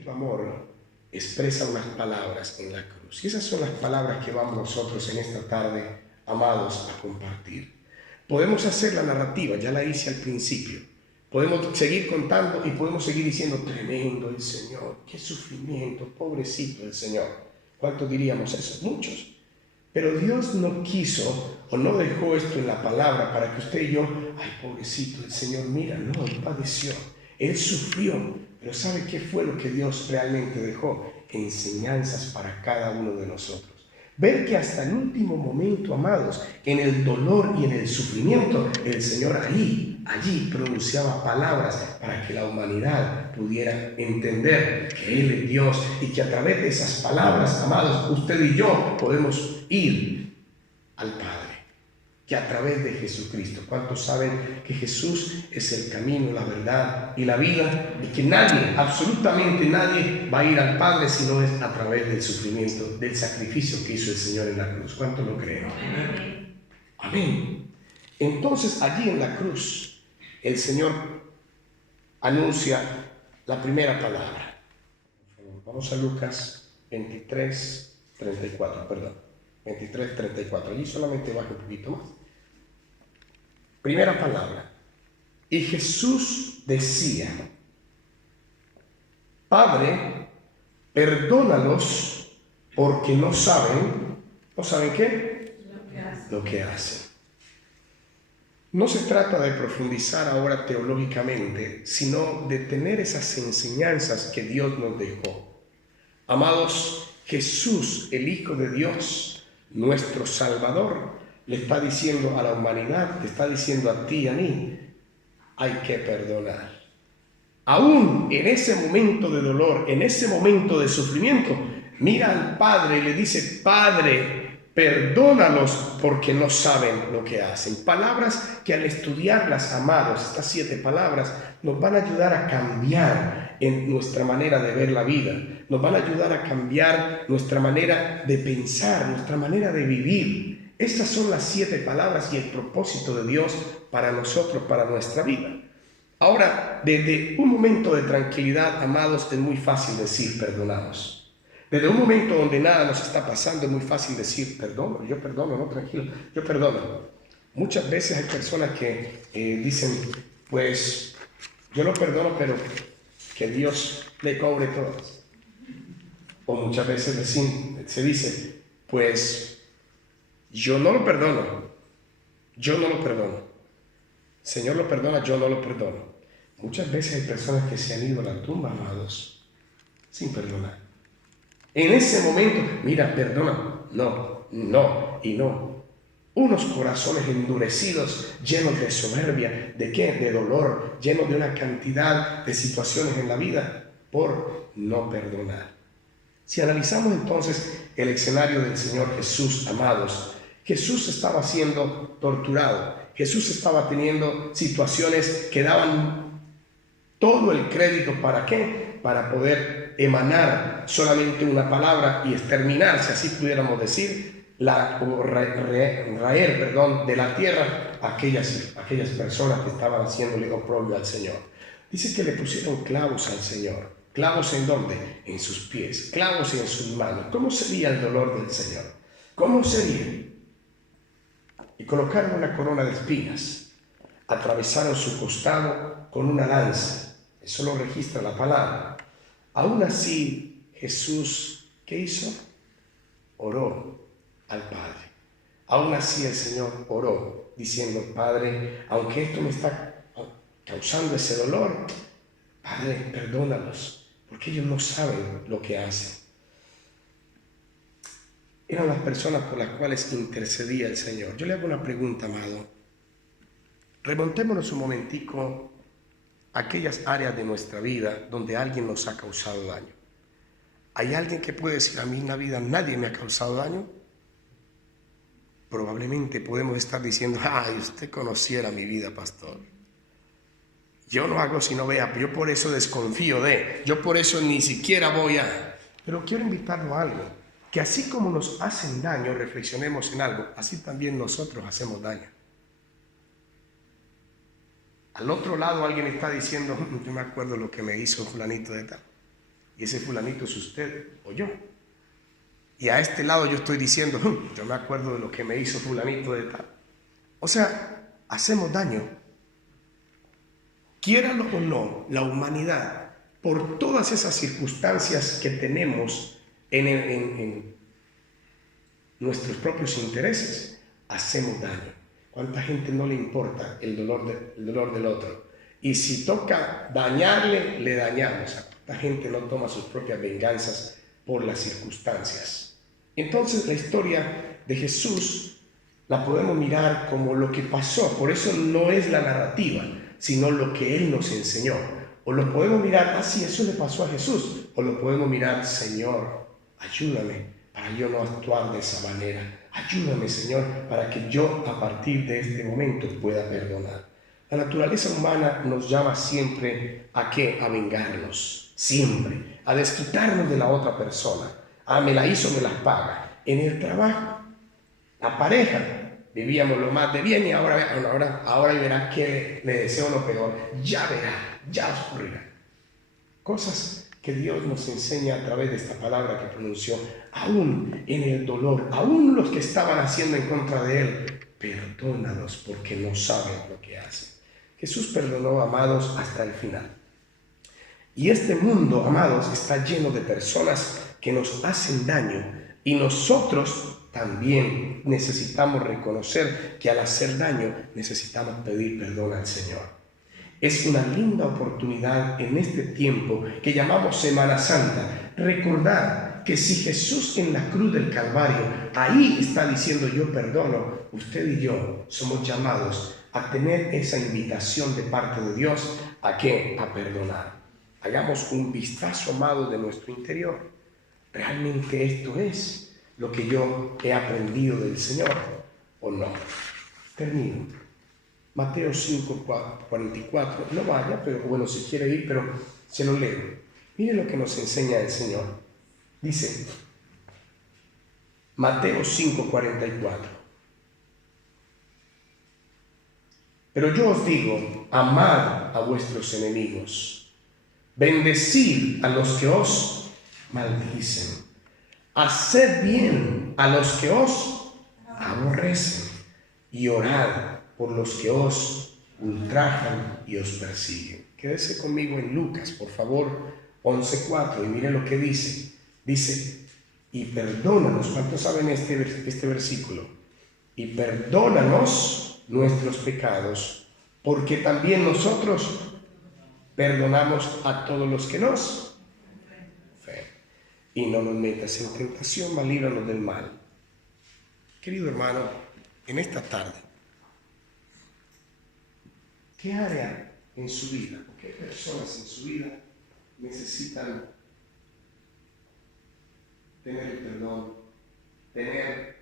infinito amor expresa unas palabras en la cruz. Y esas son las palabras que vamos nosotros en esta tarde, amados, a compartir. Podemos hacer la narrativa, ya la hice al principio. Podemos seguir contando y podemos seguir diciendo, tremendo el Señor, qué sufrimiento, pobrecito el Señor. ¿Cuántos diríamos eso? Muchos. Pero Dios no quiso o no dejó esto en la palabra para que usted y yo, ay, pobrecito el Señor, mira, no, Él padeció, Él sufrió. Pero ¿sabe qué fue lo que Dios realmente dejó? Enseñanzas para cada uno de nosotros. Ver que hasta el último momento, amados, en el dolor y en el sufrimiento, el Señor allí pronunciaba palabras para que la humanidad pudiera entender que Él es Dios y que a través de esas palabras, amados, usted y yo podemos ir al Padre. Que a través de Jesucristo. ¿Cuántos saben que Jesús es el camino, la verdad y la vida? Y que nadie, absolutamente nadie, va a ir al Padre si no es a través del sufrimiento, del sacrificio que hizo el Señor en la cruz. ¿Cuántos lo creen? Amén. Amén. Entonces allí en la cruz el Señor anuncia la primera palabra. Vamos a Lucas 23, 34, perdón. 23, 34. Allí solamente baja un poquito más. Primera palabra. Y Jesús decía, Padre, perdónalos porque no saben qué? Lo que hacen. No se trata de profundizar ahora teológicamente, sino de tener esas enseñanzas que Dios nos dejó. Amados, Jesús, el Hijo de Dios, nuestro Salvador, le está diciendo a la humanidad, le está diciendo a ti y a mí, hay que perdonar. Aún en ese momento de dolor, en ese momento de sufrimiento, mira al Padre y le dice, Padre, perdónalos porque no saben lo que hacen. Palabras que al estudiarlas, amados, estas 7 palabras, nos van a ayudar a cambiar en nuestra manera de ver la vida. Nos van a ayudar a cambiar nuestra manera de pensar, nuestra manera de vivir. Estas son las 7 palabras y el propósito de Dios para nosotros, para nuestra vida. Ahora, desde un momento de tranquilidad, amados, es muy fácil decir perdonamos. Desde un momento donde nada nos está pasando, es muy fácil decir perdono, yo perdono, no, tranquilo, yo perdono. Muchas veces hay personas que dicen, pues, yo lo perdono, pero que Dios le cobre todas. O muchas veces se dice, pues, yo no lo perdono, yo no lo perdono. Señor lo perdona, yo no lo perdono. Muchas veces hay personas que se han ido a la tumba, amados, sin perdonar. En ese momento, mira, perdona, no, no y no. Unos corazones endurecidos, llenos de soberbia, ¿de qué? De dolor, llenos de una cantidad de situaciones en la vida por no perdonar. Si analizamos entonces el escenario del Señor Jesús, amados, Jesús estaba siendo torturado. Jesús estaba teniendo situaciones que daban todo el crédito. ¿Para qué? Para poder emanar solamente una palabra y exterminar, si así pudiéramos decir, raer de la tierra aquellas personas que estaban haciéndole oprobio al Señor. Dice que le pusieron clavos al Señor. ¿Clavos en dónde? En sus pies, clavos en sus manos. ¿Cómo sería el dolor del Señor? ¿Cómo sería? Y colocaron una corona de espinas, atravesaron su costado con una lanza. Eso lo registra la palabra. Aún así, Jesús, ¿qué hizo? Oró al Padre. Aún así el Señor oró, diciendo, Padre, aunque esto me está causando ese dolor, Padre, perdónalos, porque ellos no saben lo que hacen. Eran las personas por las cuales intercedía el Señor. Yo le hago una pregunta, amado. Remontémonos un momentico a aquellas áreas de nuestra vida donde alguien nos ha causado daño. ¿Hay alguien que puede decir, a mí en la vida nadie me ha causado daño? Probablemente podemos estar diciendo, ay, usted conociera mi vida, pastor. Yo no hago sino vea, yo por eso desconfío yo por eso ni siquiera voy a... Pero quiero invitarlo a algo. Que así como nos hacen daño, reflexionemos en algo, así también nosotros hacemos daño. Al otro lado alguien está diciendo, yo me acuerdo lo que me hizo fulanito de tal. y ese fulanito es usted o yo. Y a este lado yo estoy diciendo, yo me acuerdo de lo que me hizo fulanito de tal. O sea, hacemos daño. Quiéralo o no, la humanidad, por todas esas circunstancias que tenemos en nuestros propios intereses, hacemos daño. ¿Cuánta gente no le importa el dolor del otro? Y si toca dañarle, le dañamos. ¿Cuánta gente no toma sus propias venganzas por las circunstancias? Entonces la historia de Jesús la podemos mirar como lo que pasó. Por eso no es la narrativa, sino lo que Él nos enseñó. O lo podemos mirar, así eso le pasó a Jesús. O lo podemos mirar, Señor, ayúdame para yo no actuar de esa manera. Ayúdame, Señor, para que yo a partir de este momento pueda perdonar. La naturaleza humana nos llama siempre ¿a qué? A vengarnos, siempre, a desquitarnos de la otra persona. Ah, me la hizo, me la paga. En el trabajo, la pareja, vivíamos lo más de bien y ahora verá que le deseo lo peor. Ya verá, ya ocurrirá. Cosas que Dios nos enseña a través de esta palabra que pronunció, aún en el dolor, aún los que estaban haciendo en contra de Él, perdónalos porque no saben lo que hacen. Jesús perdonó, amados, hasta el final. Y este mundo, amados, está lleno de personas que nos hacen daño y nosotros también necesitamos reconocer que al hacer daño necesitamos pedir perdón al Señor. Es una linda oportunidad en este tiempo que llamamos Semana Santa, recordar que si Jesús en la cruz del Calvario ahí está diciendo yo perdono, usted y yo somos llamados a tener esa invitación de parte de Dios ¿a qué? A perdonar. Hagamos un vistazo, amado, de nuestro interior. ¿Realmente esto es lo que yo he aprendido del Señor o no? Termino. Mateo 5:44. No vaya, pero bueno, si quiere ir, pero se lo leo. Mire lo que nos enseña el Señor. Dice, Mateo 5:44. Pero yo os digo, amad a vuestros enemigos, bendecid a los que os maldicen, haced bien a los que os aborrecen y orad por los que os ultrajan y os persiguen. Quédese conmigo en Lucas, por favor, 11:4, y mire lo que dice. Dice, y perdónanos. ¿Cuántos saben este versículo? Y perdónanos nuestros pecados, porque también nosotros perdonamos a todos los que nos ofenden. Y no nos metas en tentación, mas líbranos del mal. Querido hermano, en esta tarde, ¿qué área en su vida, o qué personas en su vida necesitan tener el perdón, tener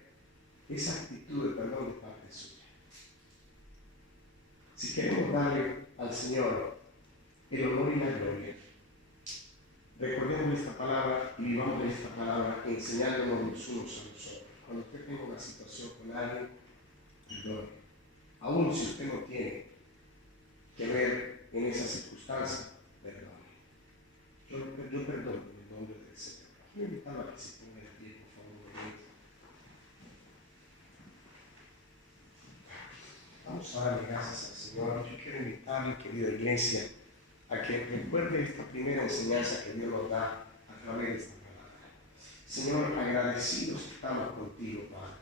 esa actitud de perdón de parte suya? Si queremos darle al Señor el honor y la gloria, recordemos esta palabra y vivamos esta palabra enseñándonos los unos a los otros. Cuando usted tenga una situación con alguien, perdone. Aún si usted no tiene que ver en esa circunstancia, perdone. Yo perdono en el nombre del Señor. Quiero invitarlo a que se ponga de pie, por favor. Vamos a darle gracias al Señor. Yo quiero invitarle, querida iglesia, a que recuerde esta primera enseñanza que Dios nos da a través de esta palabra. Señor, agradecidos estamos contigo, Padre,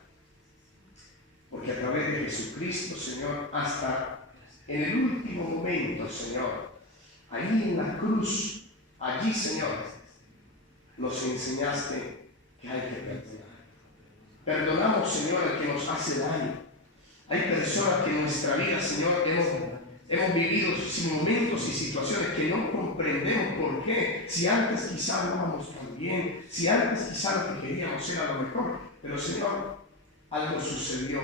porque a través de Jesucristo, Señor, hasta en el último momento, Señor, ahí en la cruz, allí, Señor, nos enseñaste que hay que perdonar. Perdonamos, Señor, al que nos hace daño. Hay personas que en nuestra vida, Señor, hemos vivido momentos y situaciones que no comprendemos por qué. Si antes quizá hablábamos tan bien, si antes quizá lo que queríamos era lo mejor, pero Señor, algo sucedió.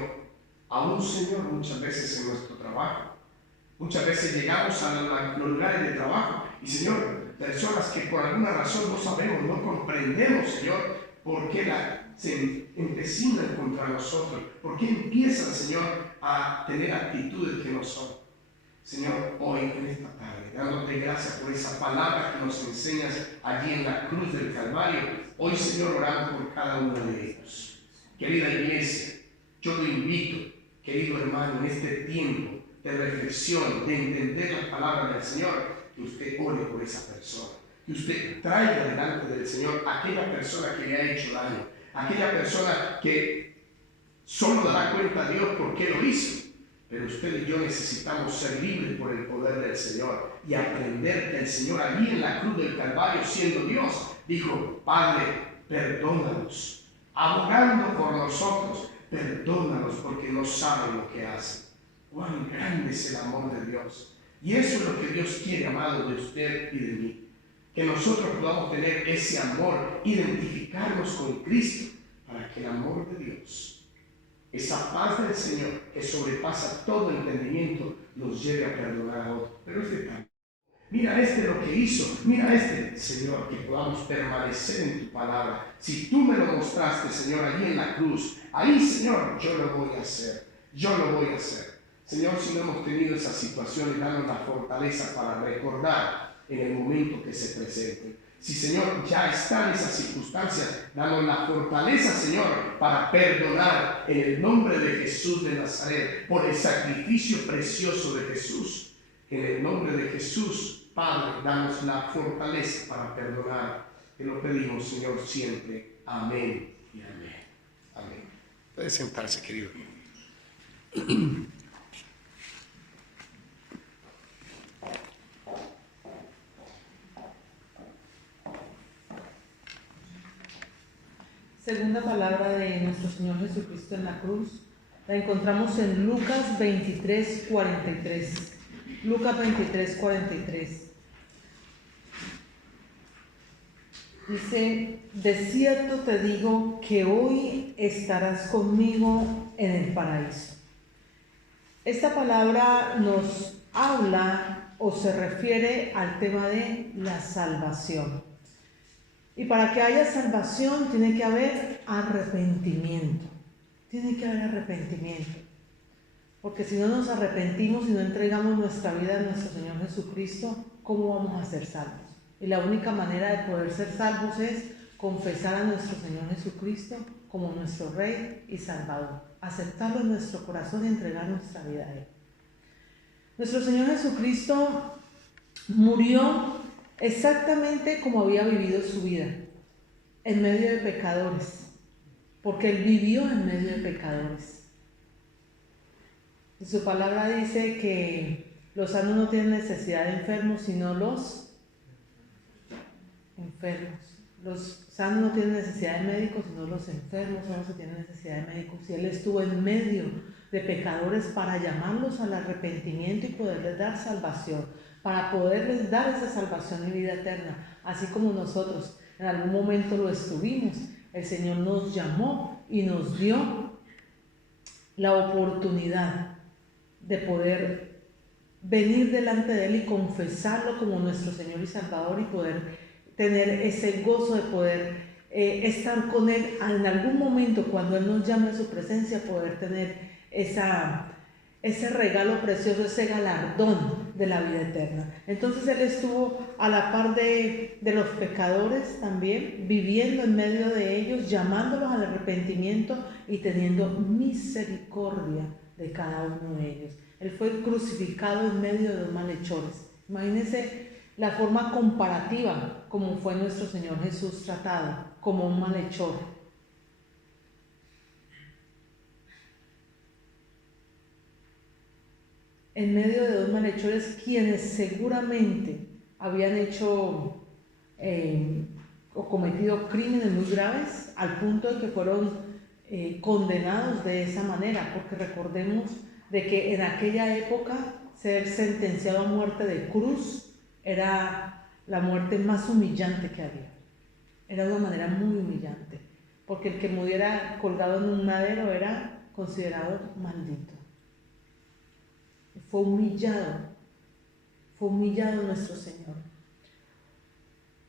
Aún, Señor, muchas veces en nuestro trabajo, muchas veces llegamos a los lugares de trabajo y, Señor, personas que por alguna razón no sabemos, no comprendemos, Señor, por qué se empecinan contra nosotros, por qué empiezan, Señor, a tener actitudes que no son. Señor, hoy en esta tarde, dándote gracias por esa palabra que nos enseñas allí en la cruz del Calvario. Hoy, Señor, oramos por cada uno de ellos. Querida iglesia, yo lo invito, querido hermano, en este tiempo de reflexión, de entender la palabra del Señor, que usted ore por esa persona, que usted traiga delante del Señor a aquella persona que le ha hecho daño, aquella persona que solo dará cuenta a Dios por qué lo hizo. Pero usted y yo necesitamos ser libres por el poder del Señor y aprender que el Señor allí en la cruz del Calvario, siendo Dios, dijo: Padre, perdónalos, abogando por nosotros, perdónalos porque no saben lo que hacen. Cuán grande es el amor de Dios. Y eso es lo que Dios quiere, amado, de usted y de mí. Que nosotros podamos tener ese amor, identificarnos con Cristo, para que el amor de Dios, esa paz del Señor que sobrepasa todo entendimiento, nos lleve a perdonar a otros. Pero mira lo que hizo, mira Señor, que podamos permanecer en tu palabra. Si tú me lo mostraste, Señor, allí en la cruz, ahí, Señor, yo lo voy a hacer, Señor, si no hemos tenido esas situaciones, danos la fortaleza para recordar en el momento que se presente. Si, Señor, ya están esas circunstancias, danos la fortaleza, Señor, para perdonar en el nombre de Jesús de Nazaret, por el sacrificio precioso de Jesús. En el nombre de Jesús, Padre, danos la fortaleza para perdonar. Te lo pedimos, Señor, siempre. Amén y amén. Amén. Puede sentarse, querido. Segunda palabra de nuestro Señor Jesucristo en la cruz, la encontramos en Lucas 23, 43. Lucas 23, 43. Dice: de cierto te digo que hoy estarás conmigo en el paraíso. Esta palabra nos habla o se refiere al tema de la salvación. Y para que haya salvación tiene que haber arrepentimiento. Porque si no nos arrepentimos y no entregamos nuestra vida a nuestro Señor Jesucristo, ¿cómo vamos a ser salvos? Y la única manera de poder ser salvos es confesar a nuestro Señor Jesucristo como nuestro Rey y Salvador. Aceptarlo en nuestro corazón y entregar nuestra vida a Él. Nuestro Señor Jesucristo murió exactamente como había vivido su vida, en medio de pecadores, porque Él vivió en medio de pecadores. Y su palabra dice que los sanos no tienen necesidad de enfermos, sino los enfermos. Los sanos no tienen necesidad de médicos, sino los enfermos son los que tienen necesidad de médicos. Y Él estuvo en medio de pecadores para llamarlos al arrepentimiento y poderles dar salvación, para poderles dar esa salvación y vida eterna, así como nosotros en algún momento lo estuvimos. El Señor nos llamó y nos dio la oportunidad de poder venir delante de Él y confesarlo como nuestro Señor y Salvador, y poder tener ese gozo de poder estar con Él en algún momento cuando Él nos llame a su presencia, poder tener ese regalo precioso, ese galardón de la vida eterna. Entonces Él estuvo a la par de los pecadores también, viviendo en medio de ellos, llamándolos al arrepentimiento y teniendo misericordia de cada uno de ellos. Él fue crucificado en medio de los malhechores. Imagínense la forma comparativa como fue nuestro Señor Jesús tratado como un malhechor. En medio de dos malhechores quienes seguramente habían hecho o cometido crímenes muy graves, al punto de que fueron condenados de esa manera, porque recordemos de que en aquella época ser sentenciado a muerte de cruz era la muerte más humillante que había. Era de una manera muy humillante, porque el que muriera colgado en un madero era considerado maldito. Fue humillado nuestro Señor.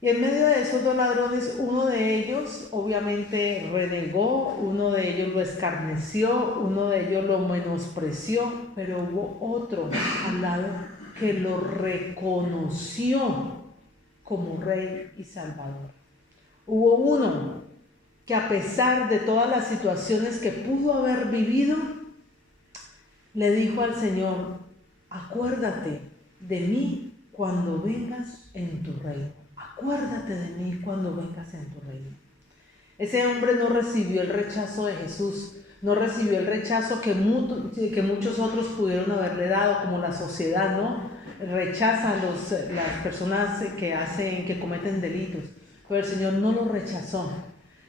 Y en medio de esos dos ladrones, uno de ellos obviamente renegó, uno de ellos lo escarneció, uno de ellos lo menospreció, pero hubo otro al lado que lo reconoció como Rey y Salvador. Hubo uno que, a pesar de todas las situaciones que pudo haber vivido, le dijo al Señor: acuérdate de mí cuando vengas en tu reino. Acuérdate de mí cuando vengas en tu reino. Ese hombre no recibió el rechazo de Jesús, no recibió el rechazo que muchos otros pudieron haberle dado, como la sociedad, ¿no? Rechaza a las personas que cometen delitos, pero el Señor no lo rechazó.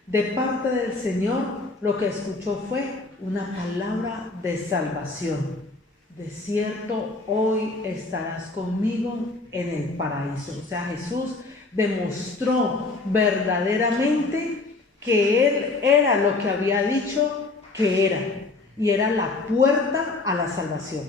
De parte del Señor, lo que escuchó fue una palabra de salvación. De cierto, hoy estarás conmigo en el paraíso. O sea, Jesús demostró verdaderamente que Él era lo que había dicho que era, y era la puerta a la salvación,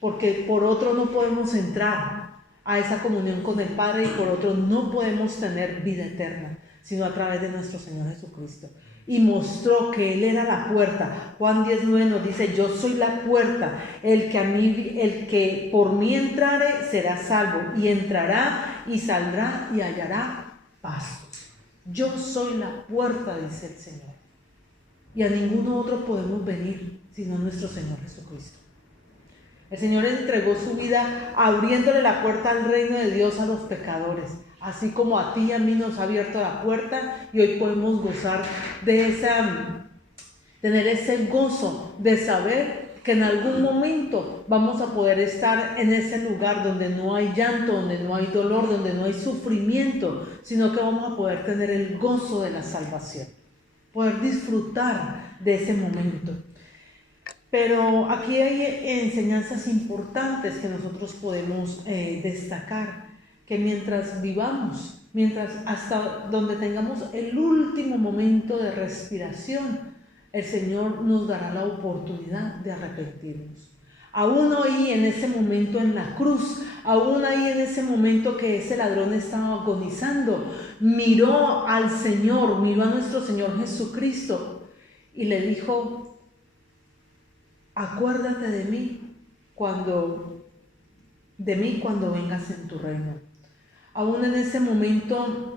porque por otro no podemos entrar a esa comunión con el Padre, y por otro no podemos tener vida eterna, sino a través de nuestro Señor Jesucristo. Y mostró que Él era la puerta. Juan 10:9 nos dice: yo soy la puerta, el que por mí entrare será salvo, y entrará y saldrá y hallará pastos. Yo soy la puerta, dice el Señor, y a ninguno otro podemos venir sino nuestro Señor Jesucristo. El Señor entregó su vida abriéndole la puerta al reino de Dios a los pecadores, así como a ti y a mí nos ha abierto la puerta, y hoy podemos gozar de tener ese gozo de saber que en algún momento vamos a poder estar en ese lugar donde no hay llanto, donde no hay dolor, donde no hay sufrimiento, sino que vamos a poder tener el gozo de la salvación, poder disfrutar de ese momento. Pero aquí hay enseñanzas importantes que nosotros podemos destacar, que mientras vivamos, hasta donde tengamos el último momento de respiración, el Señor nos dará la oportunidad de arrepentirnos. Aún ahí en ese momento en la cruz, aún ahí en ese momento que ese ladrón estaba agonizando, miró al Señor, miró a nuestro Señor Jesucristo y le dijo: acuérdate de mí cuando vengas en tu reino. Aún en ese momento,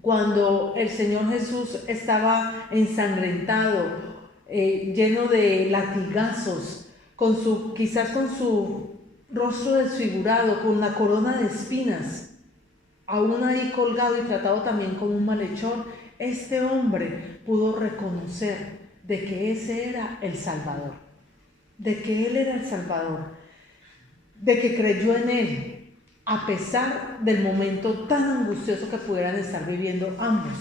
cuando el Señor Jesús estaba ensangrentado, lleno de latigazos, quizás con su rostro desfigurado, con la corona de espinas, aún ahí colgado y tratado también como un malhechor, este hombre pudo reconocer de que ese era el Salvador, de que Él era el Salvador, de que creyó en Él, a pesar del momento tan angustioso que pudieran estar viviendo ambos.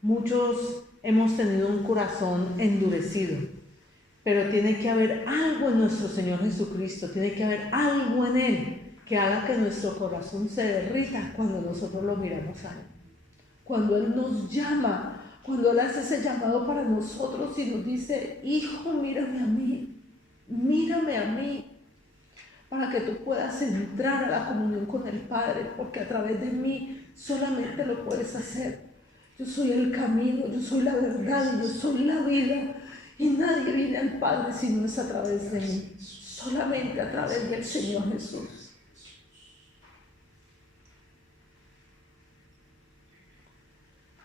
Muchos hemos tenido un corazón endurecido, pero tiene que haber algo en nuestro Señor Jesucristo, tiene que haber algo en Él que haga que nuestro corazón se derrita cuando nosotros lo miramos a Él. Cuando Él nos llama, cuando Él hace ese llamado para nosotros y nos dice: hijo, mírame a mí, para que tú puedas entrar a la comunión con el Padre, porque a través de mí solamente lo puedes hacer. Yo soy el camino, yo soy la verdad y yo soy la vida, y nadie viene al Padre si no es a través de mí, solamente a través del Señor Jesús.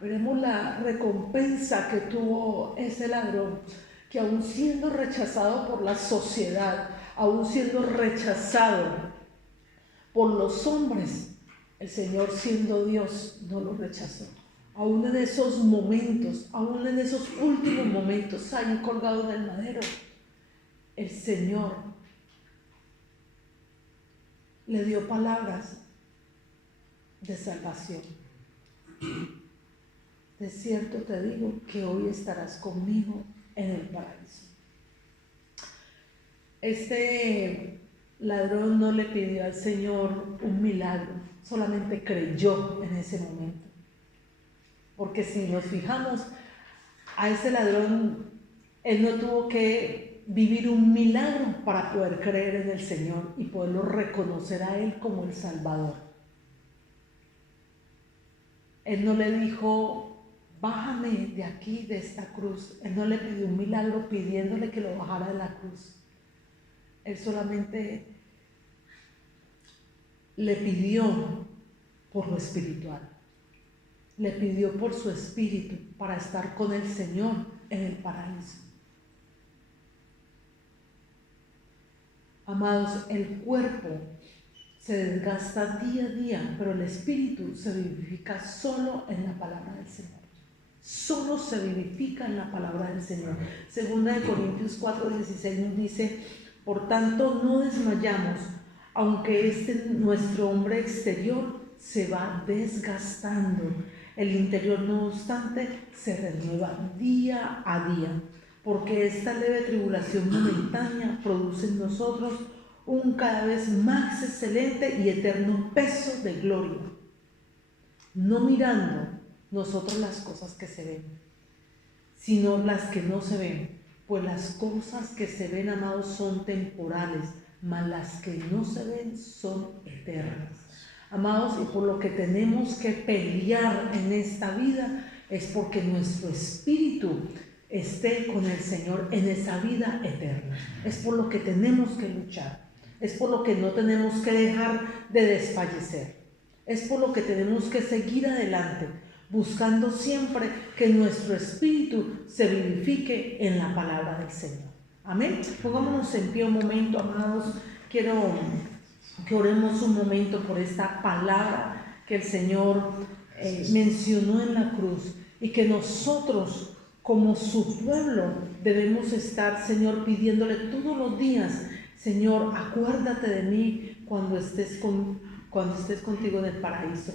Veremos la recompensa que tuvo ese ladrón, que aún siendo rechazado por la sociedad, aún siendo rechazado por los hombres, el Señor, siendo Dios, no lo rechazó. Aún en esos momentos, aún en esos últimos momentos, ahí colgado en el madero, el Señor le dio palabras de salvación. De cierto te digo que hoy estarás conmigo en el paraíso. Este ladrón no le pidió al Señor un milagro, solamente creyó en ese momento. Porque si nos fijamos, a ese ladrón, él no tuvo que vivir un milagro para poder creer en el Señor y poderlo reconocer a Él como el Salvador. Él no le dijo, bájame de aquí, de esta cruz. Él no le pidió un milagro pidiéndole que lo bajara de la cruz. Él solamente le pidió por lo espiritual. Le pidió por su espíritu para estar con el Señor en el paraíso. Amados, el cuerpo se desgasta día a día, pero el espíritu se vivifica solo en la palabra del Señor. Solo se vivifica en la palabra del Señor. Segunda de Corintios 4:16 nos dice, por tanto no desmayamos, aunque nuestro hombre exterior se va desgastando, el interior no obstante se renueva día a día, porque esta leve tribulación momentánea produce en nosotros un cada vez más excelente y eterno peso de gloria, no mirando nosotros las cosas que se ven, sino las que no se ven, pues las cosas que se ven, amados, son temporales, mas las que no se ven son eternas. Amados, y por lo que tenemos que pelear en esta vida es porque nuestro espíritu esté con el Señor en esa vida eterna. Es por lo que tenemos que luchar, es por lo que no tenemos que dejar de desfallecer, es por lo que tenemos que seguir adelante, buscando siempre que nuestro espíritu se vivifique en la palabra del Señor. Amén. Pongámonos en pie un momento, amados. Quiero que oremos un momento por esta palabra que el Señor mencionó en la cruz, y que nosotros como su pueblo debemos estar, Señor, pidiéndole todos los días, Señor, acuérdate de mí cuando estés contigo en el paraíso.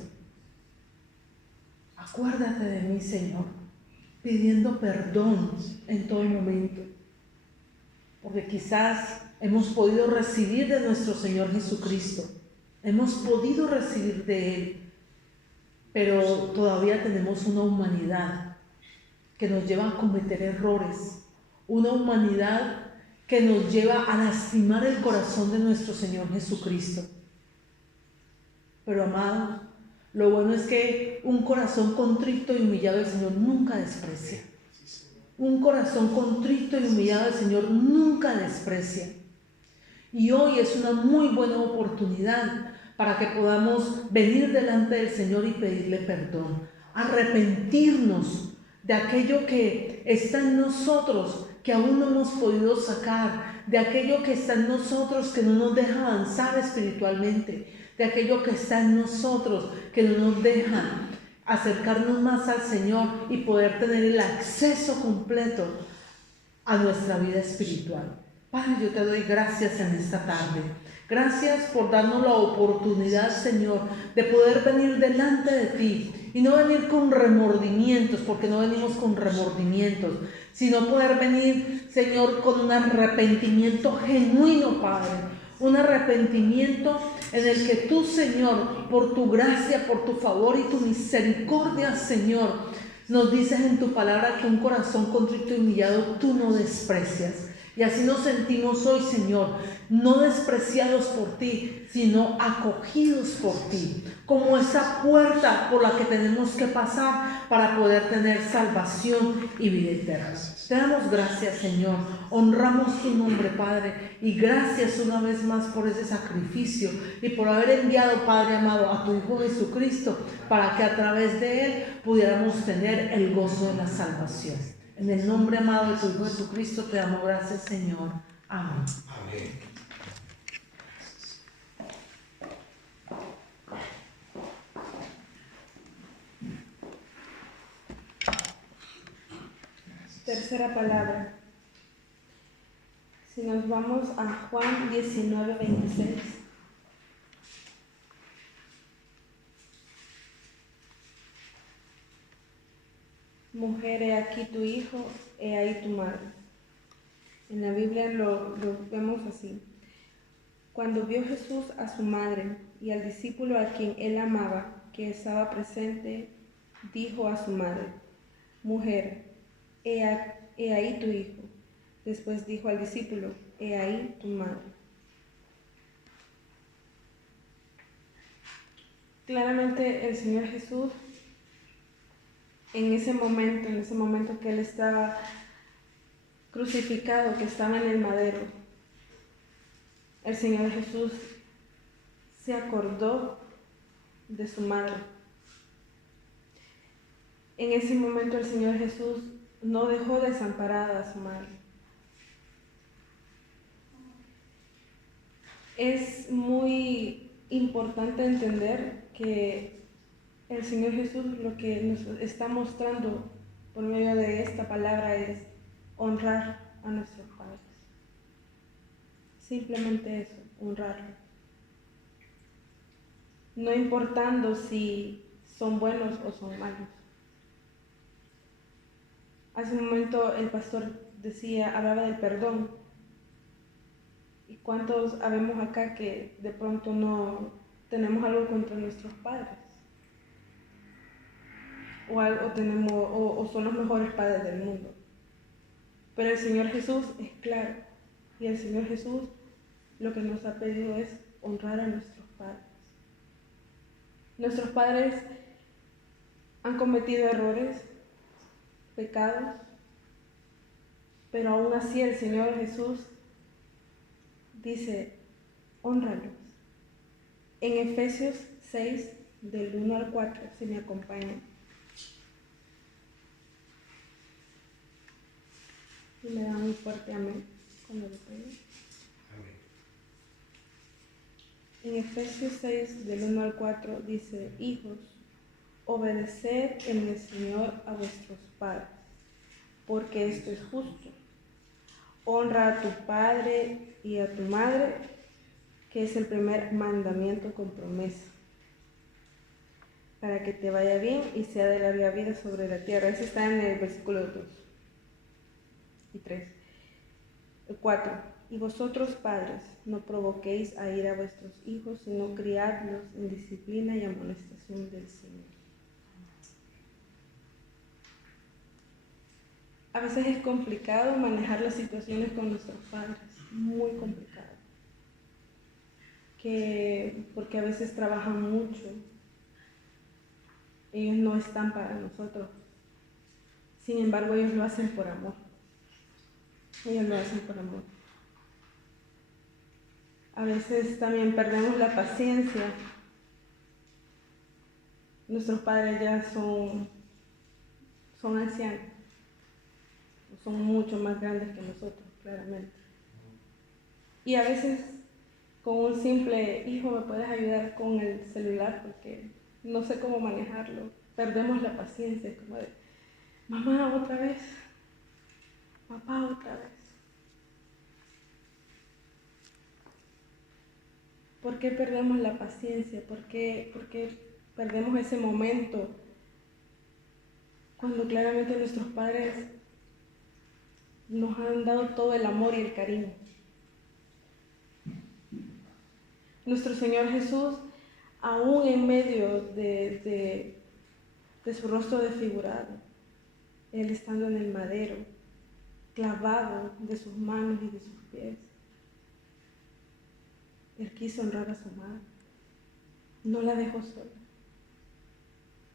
Acuérdate de mí, Señor, pidiendo perdón en todo momento, porque quizás hemos podido recibir de nuestro Señor Jesucristo, hemos podido recibir de Él, pero todavía tenemos una humanidad que nos lleva a cometer errores, una humanidad que nos lleva a lastimar el corazón de nuestro Señor Jesucristo. Pero amados, lo bueno es que un corazón contrito y humillado el Señor nunca desprecia. Un corazón contrito y humillado el Señor nunca desprecia. Y hoy es una muy buena oportunidad para que podamos venir delante del Señor y pedirle perdón, arrepentirnos de aquello que está en nosotros, que aún no hemos podido sacar, de aquello que está en nosotros que no nos deja avanzar espiritualmente, de aquello que está en nosotros que no nos deja acercarnos más al Señor y poder tener el acceso completo a nuestra vida espiritual. Padre, yo te doy gracias en esta tarde. Gracias por darnos la oportunidad, Señor, de poder venir delante de ti y no venir con remordimientos, porque no venimos con remordimientos, sino poder venir, Señor, con un arrepentimiento genuino, Padre. Un arrepentimiento en el que tú, Señor, por tu gracia, por tu favor y tu misericordia, Señor, nos dices en tu palabra que un corazón contrito y humillado tú no desprecias. Y así nos sentimos hoy, Señor, no despreciados por ti, sino acogidos por ti, como esa puerta por la que tenemos que pasar para poder tener salvación y vida eterna. Te damos gracias, Señor, honramos tu nombre, Padre, y gracias una vez más por ese sacrificio y por haber enviado, Padre amado, a tu Hijo Jesucristo, para que a través de Él pudiéramos tener el gozo de la salvación. En el nombre amado de tu Hijo Jesucristo te damos gracias, Señor. Amén. Amén. Tercera palabra. Si nos vamos a Juan 19:26. Mujer, he aquí tu hijo, he ahí tu madre. En la Biblia lo vemos así. Cuando vio Jesús a su madre y al discípulo a quien él amaba, que estaba presente, dijo a su madre: Mujer, he ahí tu hijo. Después dijo al discípulo: he ahí tu madre. Claramente el Señor Jesús en ese momento que Él estaba crucificado, que estaba en el madero, el Señor Jesús se acordó de su madre. En ese momento el Señor Jesús no dejó desamparada a su madre. Es muy importante entender que el Señor Jesús lo que nos está mostrando por medio de esta palabra es honrar a nuestros padres. Simplemente eso, honrarlos. No importando si son buenos o son malos. Hace un momento el pastor hablaba del perdón. ¿Y cuántos habemos acá que de pronto no tenemos algo contra nuestros padres? O son los mejores padres del mundo. Pero el Señor Jesús es claro. Y el Señor Jesús lo que nos ha pedido es honrar a nuestros padres. Nuestros padres han cometido errores, pecados, pero aún así el Señor Jesús dice, hónralos. En Efesios 6, del 1 al 4, si me acompañan. Y me dan un fuerte amén cuando lo tengan. En Efesios 6, del 1 al 4, dice, hijos, obedeced en el Señor a vuestros padres, porque esto es justo. Honra a tu padre y a tu madre, que es el primer mandamiento con promesa, para que te vaya bien y sea de larga vida sobre la tierra. Eso está en el versículo 2 y 3. El 4. Y vosotros, padres, no provoquéis a ir a vuestros hijos, sino criadlos en disciplina y amonestación del Señor. A veces es complicado manejar las situaciones con nuestros padres, muy complicado. Porque a veces trabajan mucho, ellos no están para nosotros. Sin embargo, ellos lo hacen por amor. Ellos lo hacen por amor. A veces también perdemos la paciencia. Nuestros padres ya son ancianos. Son mucho más grandes que nosotros, claramente. Y a veces con un simple, hijo, ¿me puedes ayudar con el celular? Porque no sé cómo manejarlo. Perdemos la paciencia, es como de, mamá, otra vez. Papá, otra vez. ¿Por qué perdemos la paciencia? ¿Por qué perdemos ese momento cuando claramente nuestros padres nos han dado todo el amor y el cariño? Nuestro Señor Jesús, aún en medio de su rostro desfigurado, Él estando en el madero, clavado de sus manos y de sus pies, Él quiso honrar a su madre. No la dejó sola.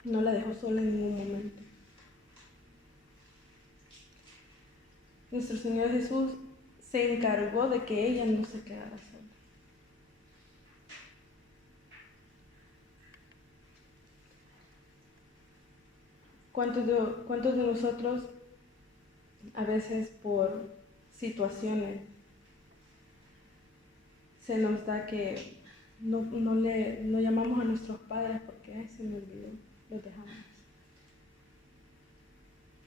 No la dejó sola en ningún momento. Nuestro Señor Jesús se encargó de que ella no se quedara sola. ¿Cuántos de nosotros a veces por situaciones se nos da que no llamamos a nuestros padres porque se me olvidó, los dejamos?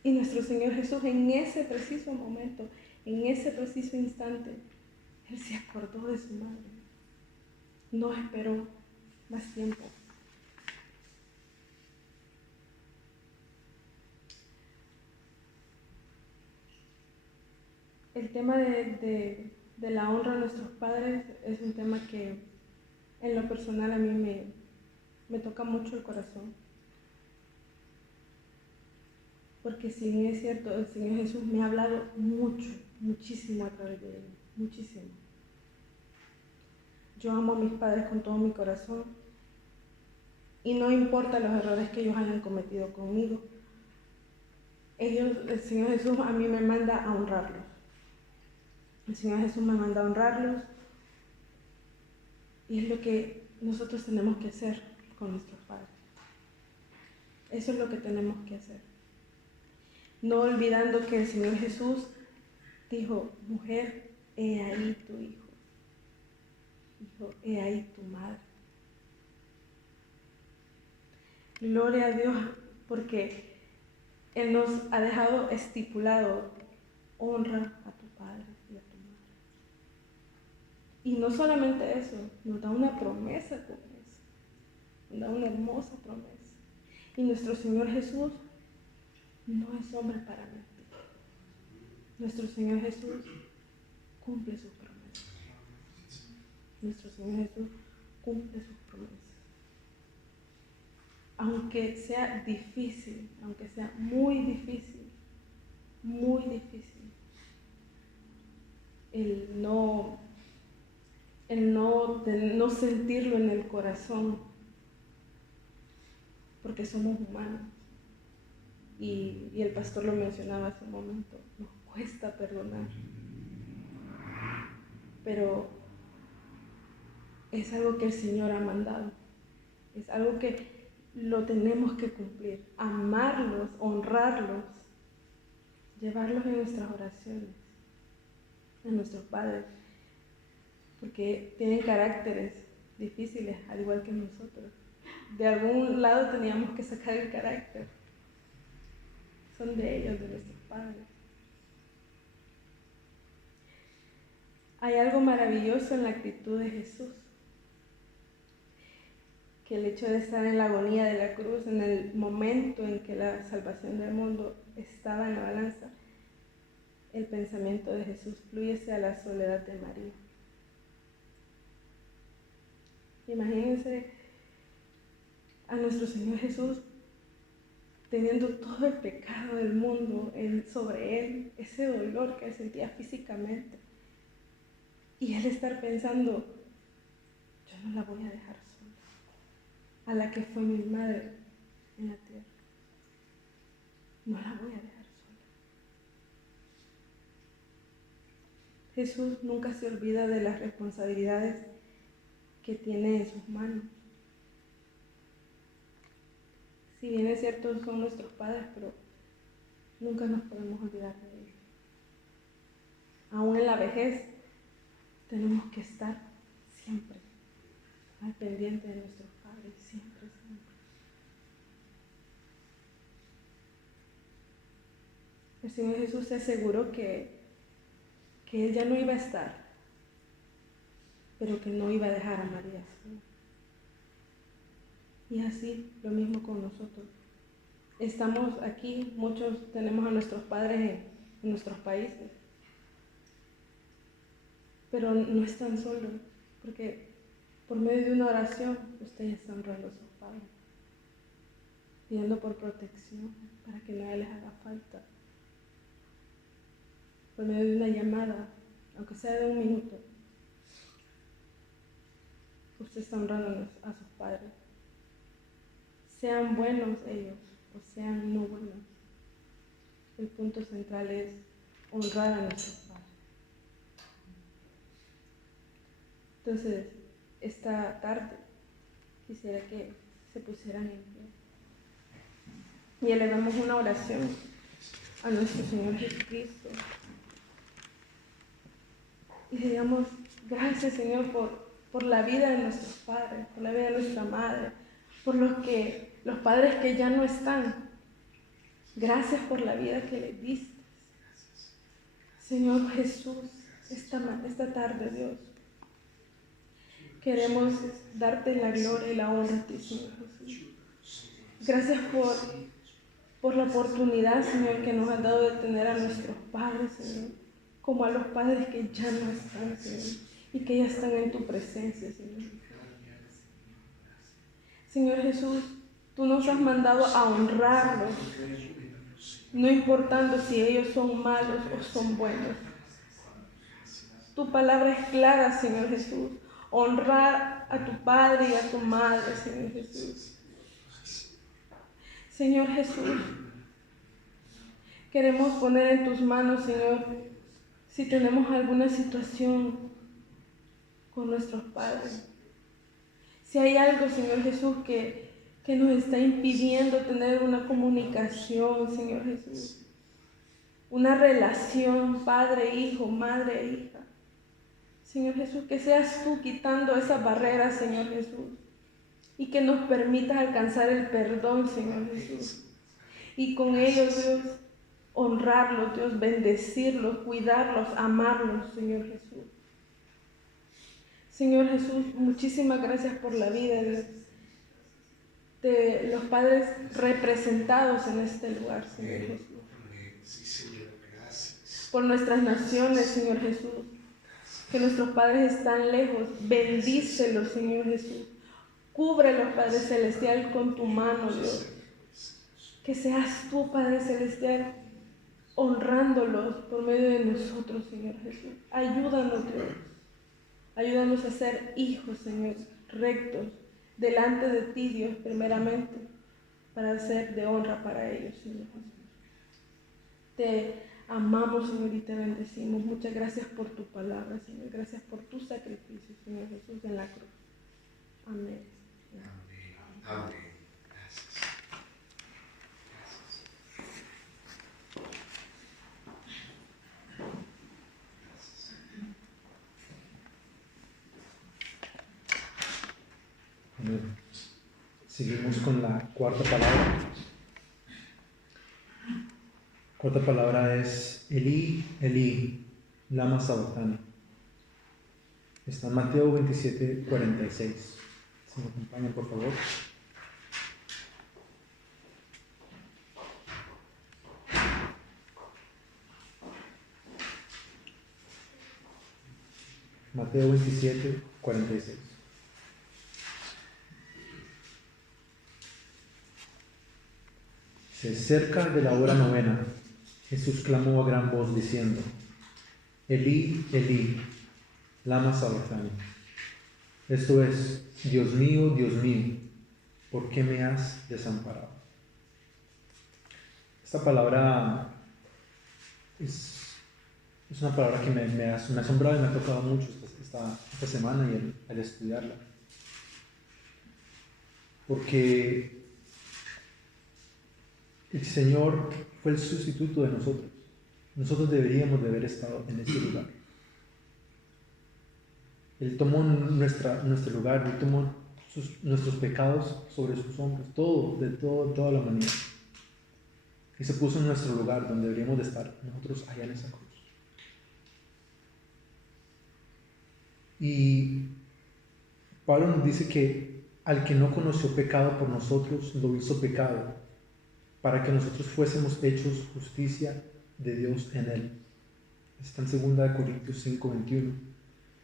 Y nuestro Señor Jesús en ese preciso momento, en ese preciso instante, Él se acordó de su madre. No esperó más tiempo. El tema de la honra a nuestros padres es un tema que en lo personal a mí me toca mucho el corazón. Porque si bien es cierto, el Señor Jesús me ha hablado mucho, muchísimo a través de Él, muchísimo. Yo amo a mis padres con todo mi corazón y no importa los errores que ellos hayan cometido conmigo, el Señor Jesús a mí me manda a honrarlos. El Señor Jesús me manda a honrarlos y es lo que nosotros tenemos que hacer con nuestros padres. Eso es lo que tenemos que hacer. No olvidando que el Señor Jesús dijo, mujer, he ahí tu hijo. Dijo, he ahí tu madre. Gloria a Dios, porque Él nos ha dejado estipulado, honra a tu padre y a tu madre. Y no solamente eso, nos da una promesa con eso. Nos da una hermosa promesa. Y nuestro Señor Jesús no es hombre para mentir. Nuestro Señor Jesús cumple sus promesas. Nuestro Señor Jesús cumple sus promesas. Aunque sea difícil, aunque sea muy difícil, el no sentirlo en el corazón, porque somos humanos. Y el pastor lo mencionaba hace un momento, nos cuesta perdonar. Pero es algo que el Señor ha mandado, es algo que lo tenemos que cumplir, amarlos, honrarlos, llevarlos en nuestras oraciones, en nuestros padres, porque tienen caracteres difíciles, al igual que nosotros. De algún lado teníamos que sacar el carácter. Son de ellos, de nuestros padres. Hay algo maravilloso en la actitud de Jesús, que el hecho de estar en la agonía de la cruz, en el momento en que la salvación del mundo estaba en la balanza, el pensamiento de Jesús fluye hacia la soledad de María. Imagínense a nuestro Señor Jesús teniendo todo el pecado del mundo sobre Él, ese dolor que Él sentía físicamente, y Él estar pensando, yo no la voy a dejar sola, a la que fue mi madre en la tierra, no la voy a dejar sola. Jesús nunca se olvida de las responsabilidades que tiene en sus manos. Si bien es cierto, son nuestros padres, pero nunca nos podemos olvidar de ellos. Aún en la vejez, tenemos que estar siempre al pendiente de nuestros padres, siempre. El Señor Jesús se aseguró que Él ya no iba a estar, pero que no iba a dejar a María sola. Y así, lo mismo con nosotros. Estamos aquí, muchos tenemos a nuestros padres en nuestros países, pero no están solos, porque por medio de una oración, ustedes están honrando a sus padres, pidiendo por protección, para que nadie les haga falta. Por medio de una llamada, aunque sea de 1 minuto, usted está honrando a sus padres. Sean buenos ellos o sean no buenos. El punto central es honrar a nuestros padres. Entonces, esta tarde quisiera que se pusieran en pie y elevamos una oración a nuestro Señor Jesucristo. Y digamos, gracias Señor por la vida de nuestros padres, por la vida de nuestra madre, por los padres que ya no están. Gracias por la vida que les diste. Señor Jesús, esta tarde, Dios, queremos darte la gloria y la honra a ti, Señor Jesús. Gracias por la oportunidad, Señor, que nos has dado de tener a nuestros padres, Señor, como a los padres que ya no están, Señor, y que ya están en tu presencia, Señor. Señor Jesús, tú nos has mandado a honrarlos, no importando si ellos son malos o son buenos. Tu palabra es clara, Señor Jesús. Honrar a tu padre y a tu madre, Señor Jesús. Señor Jesús, Queremos poner en tus manos, Señor, si tenemos alguna situación con nuestros padres. Si hay algo, Señor Jesús, que nos está impidiendo tener una comunicación, Señor Jesús. Una relación padre-hijo, madre-hija. Señor Jesús, que seas tú quitando esas barreras, Señor Jesús. Y que nos permitas alcanzar el perdón, Señor Jesús. Y con ellos, Dios, honrarlos, Dios, bendecirlos, cuidarlos, amarlos, Señor Jesús. Señor Jesús, muchísimas gracias por la vida, Dios, de los padres representados en este lugar, Señor Jesús. Por nuestras naciones, Señor Jesús, que nuestros padres están lejos, bendícelos, Señor Jesús. Cúbrelos, Padre Celestial, con tu mano, Dios. Que seas tú, Padre Celestial, honrándolos por medio de nosotros, Señor Jesús. Ayúdanos, Dios. Ayúdanos a ser hijos, Señor, rectos, delante de ti, Dios, primeramente, para ser de honra para ellos, Señor Jesús. Te amamos, Señor, y te bendecimos. Muchas gracias por tu palabra, Señor. Gracias por tu sacrificio, Señor Jesús, en la cruz. Amén. Amén. Amén. Seguimos con la cuarta palabra. Cuarta palabra es Elí, Elí, lama sabachthani. Está en Mateo 27, 46. Si me acompañan, por favor. Mateo 27, 46. Cerca de la hora novena, Jesús clamó a gran voz diciendo: Elí, Elí, lama sabachthani. Esto es: Dios mío, ¿por qué me has desamparado? Esta palabra es una palabra que me ha asombrado y me ha tocado mucho esta semana y al estudiarla. Porque el Señor fue el sustituto de nosotros. Nosotros deberíamos de haber estado en ese lugar. Él tomó nuestro lugar, Él tomó nuestros pecados sobre sus hombros, toda la humanidad. Y se puso en nuestro lugar donde deberíamos de estar, nosotros allá en esa cruz. Y Pablo nos dice que al que no conoció pecado por nosotros, lo hizo pecado, para que nosotros fuésemos hechos justicia de Dios en él. Está en 2 Corintios 5, 21.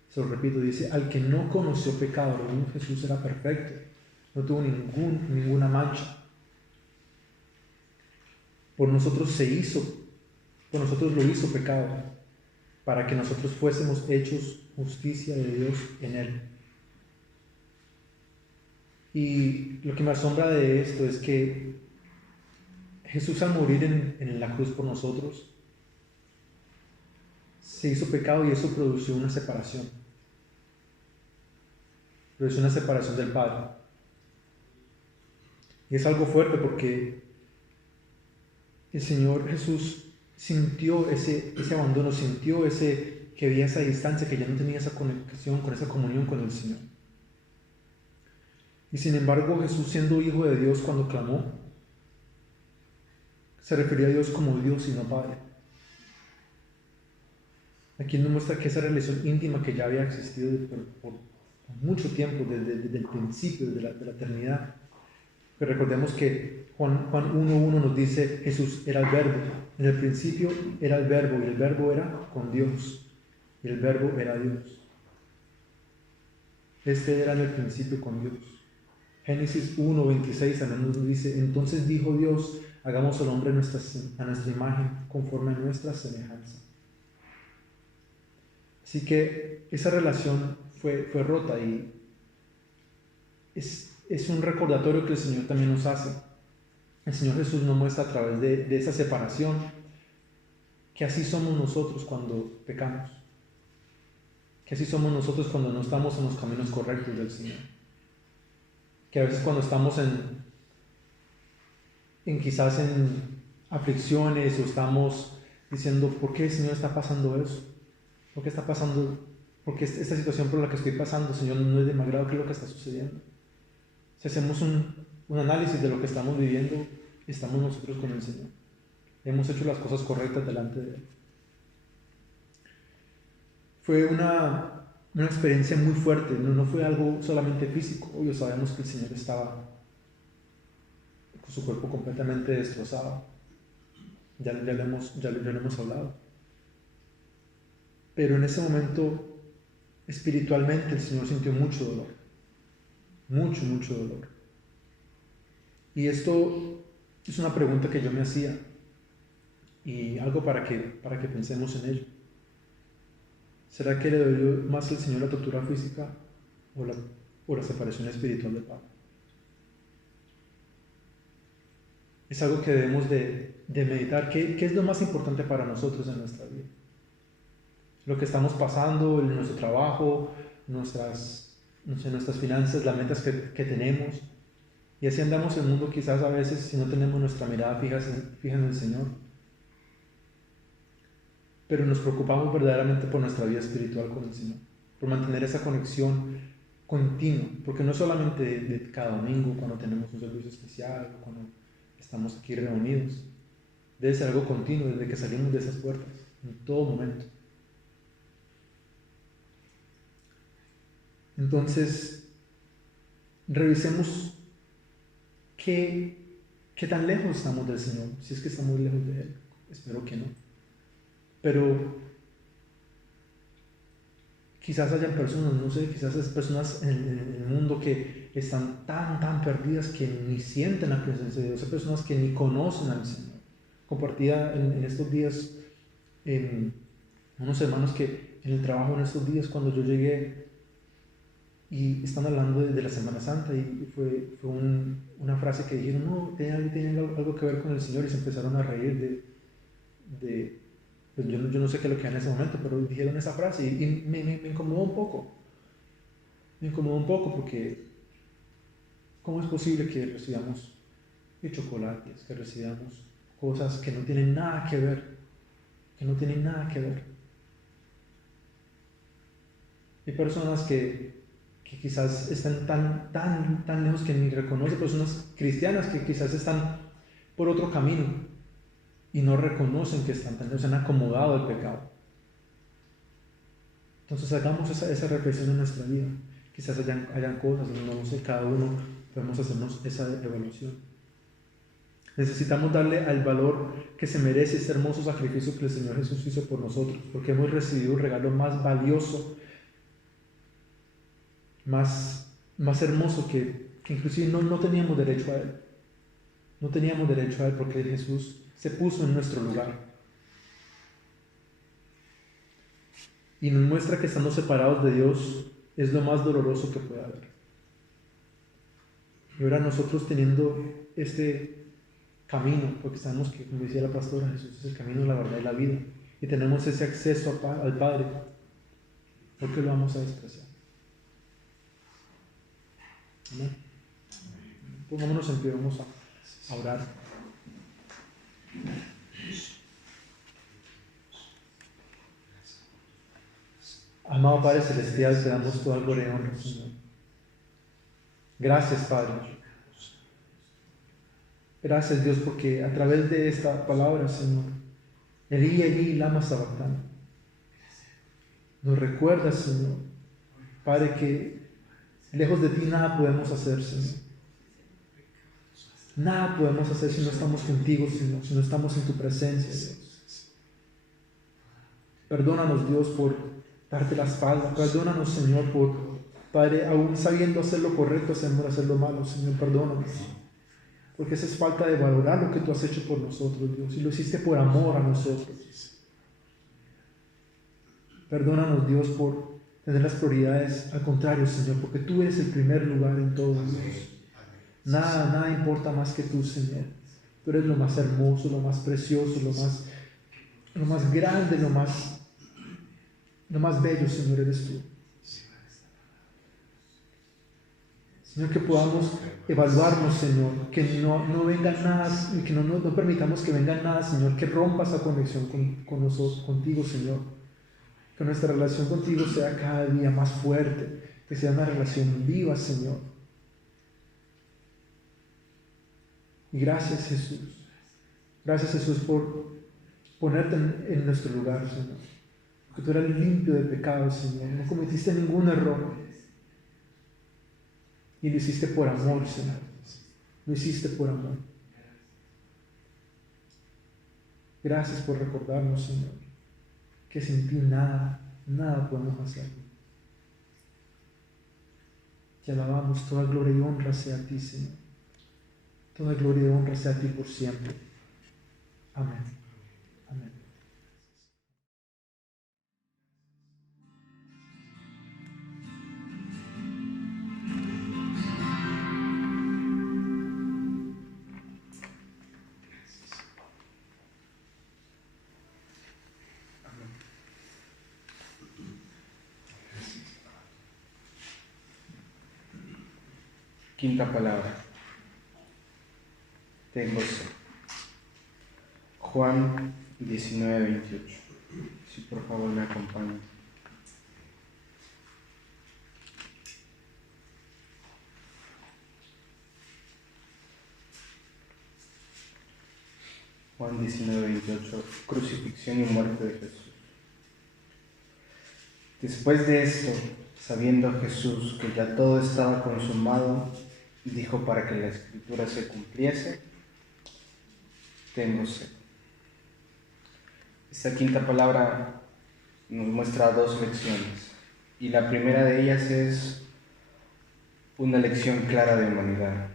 Se lo repito, dice: al que no conoció pecado, lo mismo Jesús era perfecto, no tuvo ninguna mancha. Por nosotros lo hizo pecado, para que nosotros fuésemos hechos justicia de Dios en él. Y lo que me asombra de esto es que Jesús, al morir en la cruz por nosotros, se hizo pecado, y eso produjo una separación. Produjo una separación del Padre. Y es algo fuerte, porque el Señor Jesús sintió ese abandono, sintió que había esa distancia, que ya no tenía esa conexión, con esa comunión con el Señor. Y sin embargo, Jesús, siendo hijo de Dios, cuando clamó, se refería a Dios como Dios y no Padre. Aquí nos muestra que esa relación íntima que ya había existido por mucho tiempo, desde el principio, desde la eternidad. Pero recordemos que Juan 1:1 nos dice: Jesús era el Verbo. En el principio era el Verbo, y el Verbo era con Dios, y el Verbo era Dios. Este era en el principio con Dios. Génesis 1:26 también nos dice: entonces dijo Dios: hagamos al hombre a nuestra imagen, conforme a nuestra semejanza. Así que esa relación fue rota, y es un recordatorio que el Señor también nos hace. El Señor Jesús nos muestra a través de esa separación que así somos nosotros cuando pecamos, que así somos nosotros cuando no estamos en los caminos correctos del Señor, que a veces cuando estamos quizás en aflicciones o estamos diciendo, ¿por qué, Señor, está pasando eso? ¿Por qué está pasando? ¿Por qué esta situación por la que estoy pasando, Señor, no es de mi agrado? ¿Qué es lo que está sucediendo? Si hacemos un análisis de lo que estamos viviendo, estamos nosotros con el Señor. Hemos hecho las cosas correctas delante de Él. Fue una experiencia muy fuerte, no fue algo solamente físico. Obvio, sabemos que el Señor estaba con su cuerpo completamente destrozado. Ya lo hemos hablado. Pero en ese momento, espiritualmente, el Señor sintió mucho dolor. Mucho, mucho dolor. Y esto es una pregunta que yo me hacía. Y algo para que pensemos en ello. ¿Será que le dolió más al Señor la tortura física o la separación espiritual de Pablo? Es algo que debemos de meditar. ¿Qué es lo más importante para nosotros en nuestra vida? Lo que estamos pasando, en nuestro trabajo, nuestras finanzas, las metas que tenemos. Y así andamos en el mundo quizás a veces si no tenemos nuestra mirada fija en el Señor. Pero nos preocupamos verdaderamente por nuestra vida espiritual con el Señor, por mantener esa conexión continua, porque no solamente de cada domingo cuando tenemos un servicio especial, cuando estamos aquí reunidos, debe ser algo continuo desde que salimos de esas puertas, en todo momento. Entonces, revisemos qué tan lejos estamos del Señor, si es que estamos lejos de Él, espero que no. Pero quizás hayan personas, no sé, quizás hay personas en el mundo que están tan perdidas que ni sienten la presencia de Dios. Hay personas que ni conocen al Señor. Compartía en estos días unos hermanos que en el trabajo en estos días cuando yo llegué y están hablando de la Semana Santa y fue una frase que dijeron, no, tiene algo que ver con el Señor, y se empezaron a reír pues yo no sé qué es lo que era en ese momento, pero dijeron esa frase y me incomodó un poco. Me incomodó un poco porque ¿cómo es posible que recibamos chocolates, que recibamos cosas que no tienen nada que ver? Que no tienen nada que ver. Hay personas que quizás están tan lejos que ni reconocen, personas cristianas que quizás están por otro camino y no reconocen que están tan lejos, se han acomodado al pecado. Entonces hagamos esa reflexión en nuestra vida. Quizás hayan cosas, no sé, cada uno podemos hacernos esa evaluación. Necesitamos darle al valor que se merece este hermoso sacrificio que el Señor Jesús hizo por nosotros, porque hemos recibido un regalo más valioso, más hermoso que inclusive no teníamos derecho a Él. No teníamos derecho a Él porque Jesús se puso en nuestro lugar. Y nos muestra que estando separados de Dios es lo más doloroso que puede haber. Y ahora nosotros teniendo este camino, porque sabemos que, como decía la pastora, Jesús es el camino, la verdad y la vida, y tenemos ese acceso al Padre, ¿por qué lo vamos a despreciar? Amén. Pongámonos en pie, vamos a orar. Amado Padre Celestial, te damos toda gloria y honra, Señor. Gracias, Padre. Gracias, Dios, porque a través de esta palabra, Señor, Elí, lama sabactano, nos recuerda, Señor, Padre, que lejos de ti nada podemos hacer, Señor. Nada podemos hacer si no estamos contigo, Señor, si no estamos en tu presencia, Dios. Perdónanos, Dios, por darte la espalda. Perdónanos, Señor, por, Padre, aún sabiendo hacer lo correcto, hacer lo malo, Señor, perdónanos. Porque esa es falta de valorar lo que tú has hecho por nosotros, Dios, y lo hiciste por amor a nosotros. Perdónanos, Dios, por tener las prioridades al contrario, Señor, porque tú eres el primer lugar en todo, Dios. Nada importa más que tú, Señor. Tú eres lo más hermoso, lo más precioso, lo más Lo más grande, lo más bello, Señor, eres tú. Señor, que podamos evaluarnos, Señor, que no venga nada, que no permitamos que venga nada, Señor, que rompa esa conexión con nosotros, contigo, Señor. Que nuestra relación contigo sea cada día más fuerte, que sea una relación viva, Señor. Y gracias, Jesús. Gracias, Jesús, por ponerte en nuestro lugar, Señor. Porque tú eres limpio de pecado, Señor. No cometiste ningún error. Y lo hiciste por amor, Señor. Lo hiciste por amor. Gracias por recordarnos, Señor, que sin ti nada podemos hacer. Te alabamos, toda gloria y honra sea a ti, Señor. Toda gloria y honra sea a ti por siempre. Amén. Amén. Quinta palabra. Tengo sed. Juan 19:28. Si por favor me acompañan. Juan 19:28. Crucifixión y muerte de Jesús. Después de esto, sabiendo Jesús que ya todo estaba consumado, dijo para que la escritura se cumpliese: tengo sed. Esta quinta palabra nos muestra dos lecciones, y la primera de ellas es una lección clara de humanidad.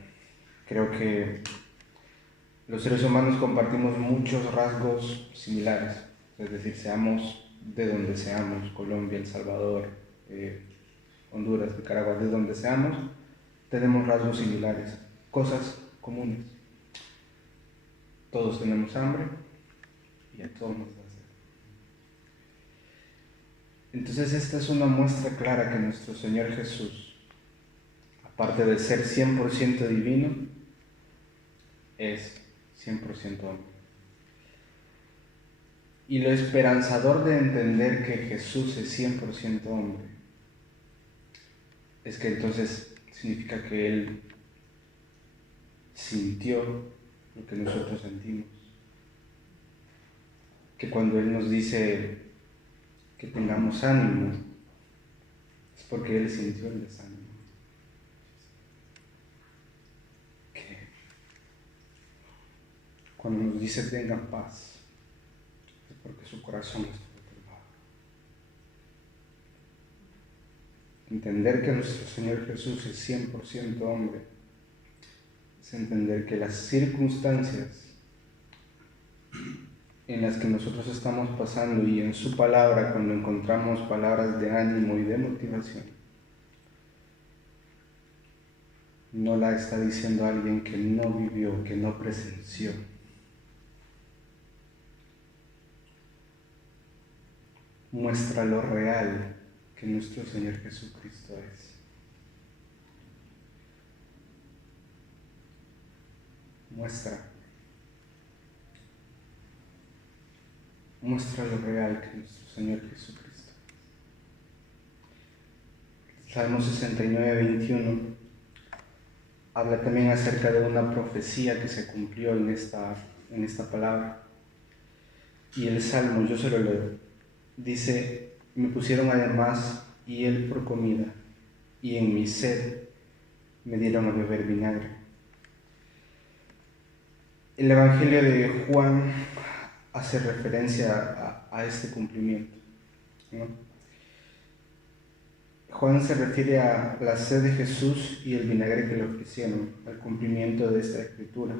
Creo que los seres humanos compartimos muchos rasgos similares, es decir, seamos de donde seamos, Colombia, El Salvador, Honduras, Nicaragua, de donde seamos, tenemos rasgos similares, cosas comunes. Todos tenemos hambre y a todos nos da sed. Entonces esta es una muestra clara que nuestro Señor Jesús, aparte de ser 100% divino, es 100% hombre. Y lo esperanzador de entender que Jesús es 100% hombre es que entonces significa que Él sintió lo que nosotros sentimos. Que cuando Él nos dice que tengamos ánimo, es porque Él sintió el desánimo. Que cuando nos dice tengan paz, es porque su corazón está perturbado. Entender que nuestro Señor Jesús es 100% hombre es entender que las circunstancias en las que nosotros estamos pasando y en su palabra, cuando encontramos palabras de ánimo y de motivación, no la está diciendo alguien que no vivió, que no presenció. Muestra lo real que nuestro Señor Jesucristo es. Muestra lo real que nuestro Señor Jesucristo es. Salmo 69:21 habla también acerca de una profecía que se cumplió en esta palabra. Y el Salmo, yo se lo leo, dice: me pusieron además hiel por comida, y en mi sed me dieron a beber vinagre. El Evangelio de Juan hace referencia a este cumplimiento, ¿no? Juan se refiere a la sed de Jesús y el vinagre que le ofrecieron, al cumplimiento de esta escritura.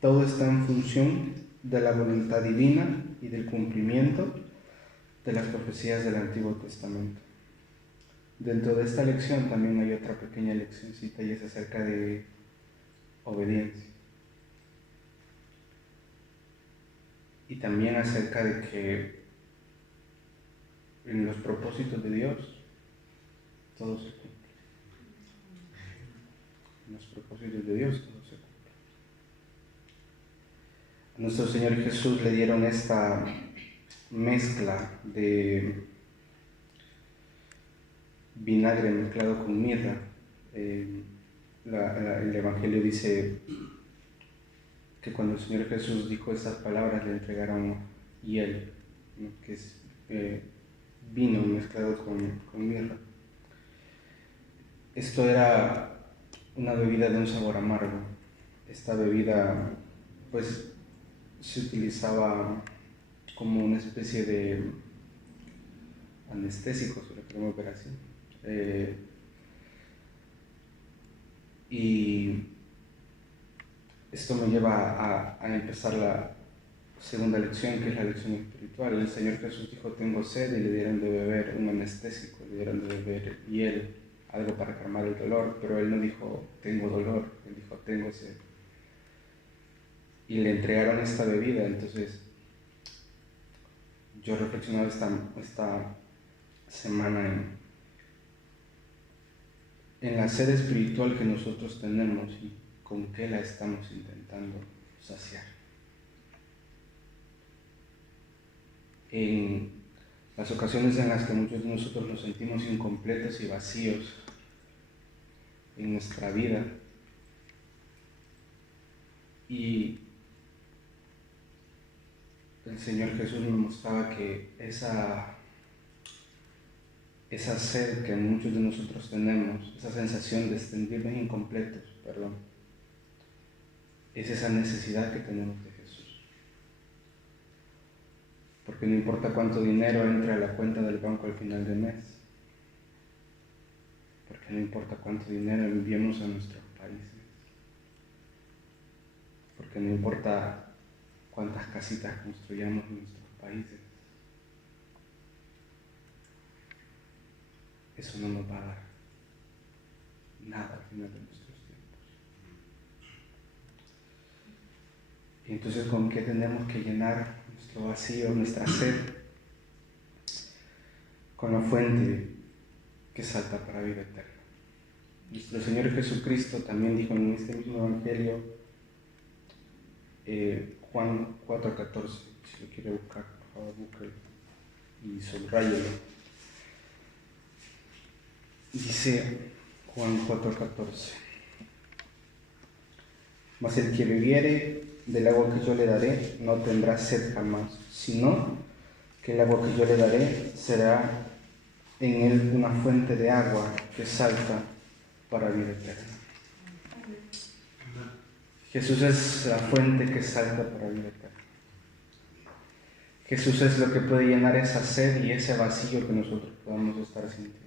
Todo está en función de la voluntad divina y del cumplimiento de las profecías del Antiguo Testamento. Dentro de esta lección también hay otra pequeña leccioncita, y es acerca de obediencia. y también acerca de que en los propósitos de Dios todo se cumple. En los propósitos de Dios todo se cumple. A nuestro Señor Jesús le dieron esta mezcla de vinagre mezclado con mirra. El Evangelio dice que cuando el Señor Jesús dijo estas palabras le entregaron hiel, ¿no? Que es vino mezclado con mirra. Esto era una bebida de un sabor amargo. Esta bebida pues se utilizaba como una especie de anestésico, si lo queremos ver así. Y esto me lleva a empezar la segunda lección, que es la lección espiritual. El Señor Jesús dijo: tengo sed, y le dieron de beber un anestésico, le dieron de beber hiel, algo para calmar el dolor, pero Él no dijo tengo dolor, Él dijo tengo sed. Y le entregaron esta bebida. Entonces yo he reflexionado esta semana en la sed espiritual que nosotros tenemos y con qué la estamos intentando saciar. En las ocasiones en las que muchos de nosotros nos sentimos incompletos y vacíos en nuestra vida, y el Señor Jesús nos mostraba que esa sed que muchos de nosotros tenemos, esa sensación de sentirnos incompletos, es esa necesidad que tenemos de Jesús. Porque no importa cuánto dinero entre a la cuenta del banco al final del mes, porque no importa cuánto dinero enviemos a nuestros países, porque no importa cuántas casitas construyamos en nuestros países, eso no nos va a dar nada al final de nuestros tiempos. Y entonces, ¿con qué tenemos que llenar nuestro vacío, nuestra sed? Con la fuente que salta para vida eterna. Nuestro Señor Jesucristo también dijo en este mismo Evangelio, Juan 4:14, si lo quiere buscar, por favor, búsquelo y subráyelo. Dice Juan 4:14: mas el que bebiere del agua que yo le daré no tendrá sed jamás, sino que el agua que yo le daré será en él una fuente de agua que salta para vida eterna. Jesús es la fuente que salta para vida eterna. Jesús es lo que puede llenar esa sed y ese vacío que nosotros podamos estar sintiendo.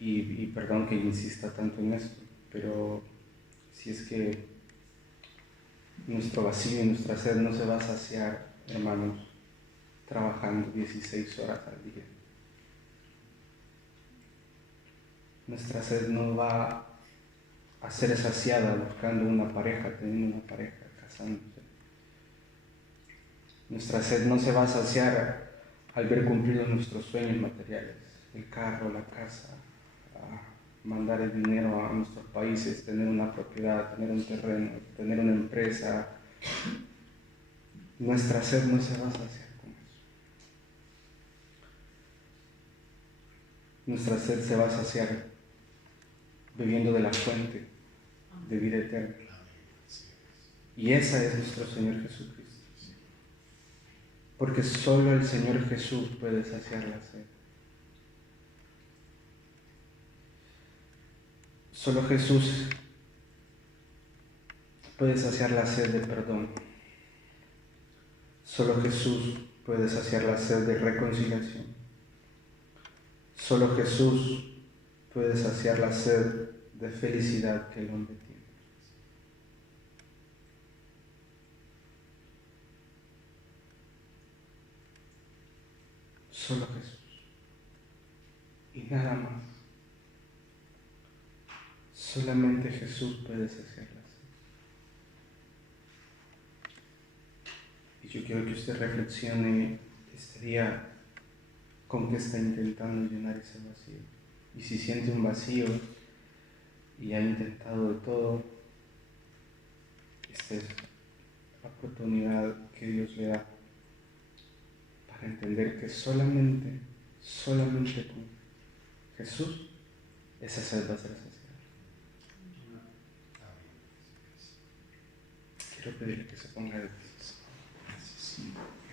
Y perdón que insista tanto en esto, pero si es que nuestro vacío y nuestra sed no se va a saciar, hermanos, trabajando 16 horas al día. Nuestra sed no va a ser saciada buscando una pareja, teniendo una pareja, casándose. Nuestra sed no se va a saciar al ver cumplidos nuestros sueños materiales, el carro, la casa, mandar el dinero a nuestros países, tener una propiedad, tener un terreno, tener una empresa. Nuestra sed no se va a saciar con eso. Nuestra sed se va a saciar bebiendo de la fuente de vida eterna. Y esa es nuestro Señor Jesucristo. Porque solo el Señor Jesús puede saciar la sed. Solo Jesús puede saciar la sed de perdón. Solo Jesús puede saciar la sed de reconciliación. Solo Jesús puede saciar la sed de felicidad que el hombre tiene. Solo Jesús. Y nada más. Solamente Jesús puede saciar la sed. yo quiero que usted reflexione este día con qué está intentando llenar ese vacío. Y si siente un vacío y ha intentado de todo, esta es la oportunidad que Dios le da para entender que solamente con Jesús esa sed va a ser saciada. Quiero pedirle que se ponga de pie.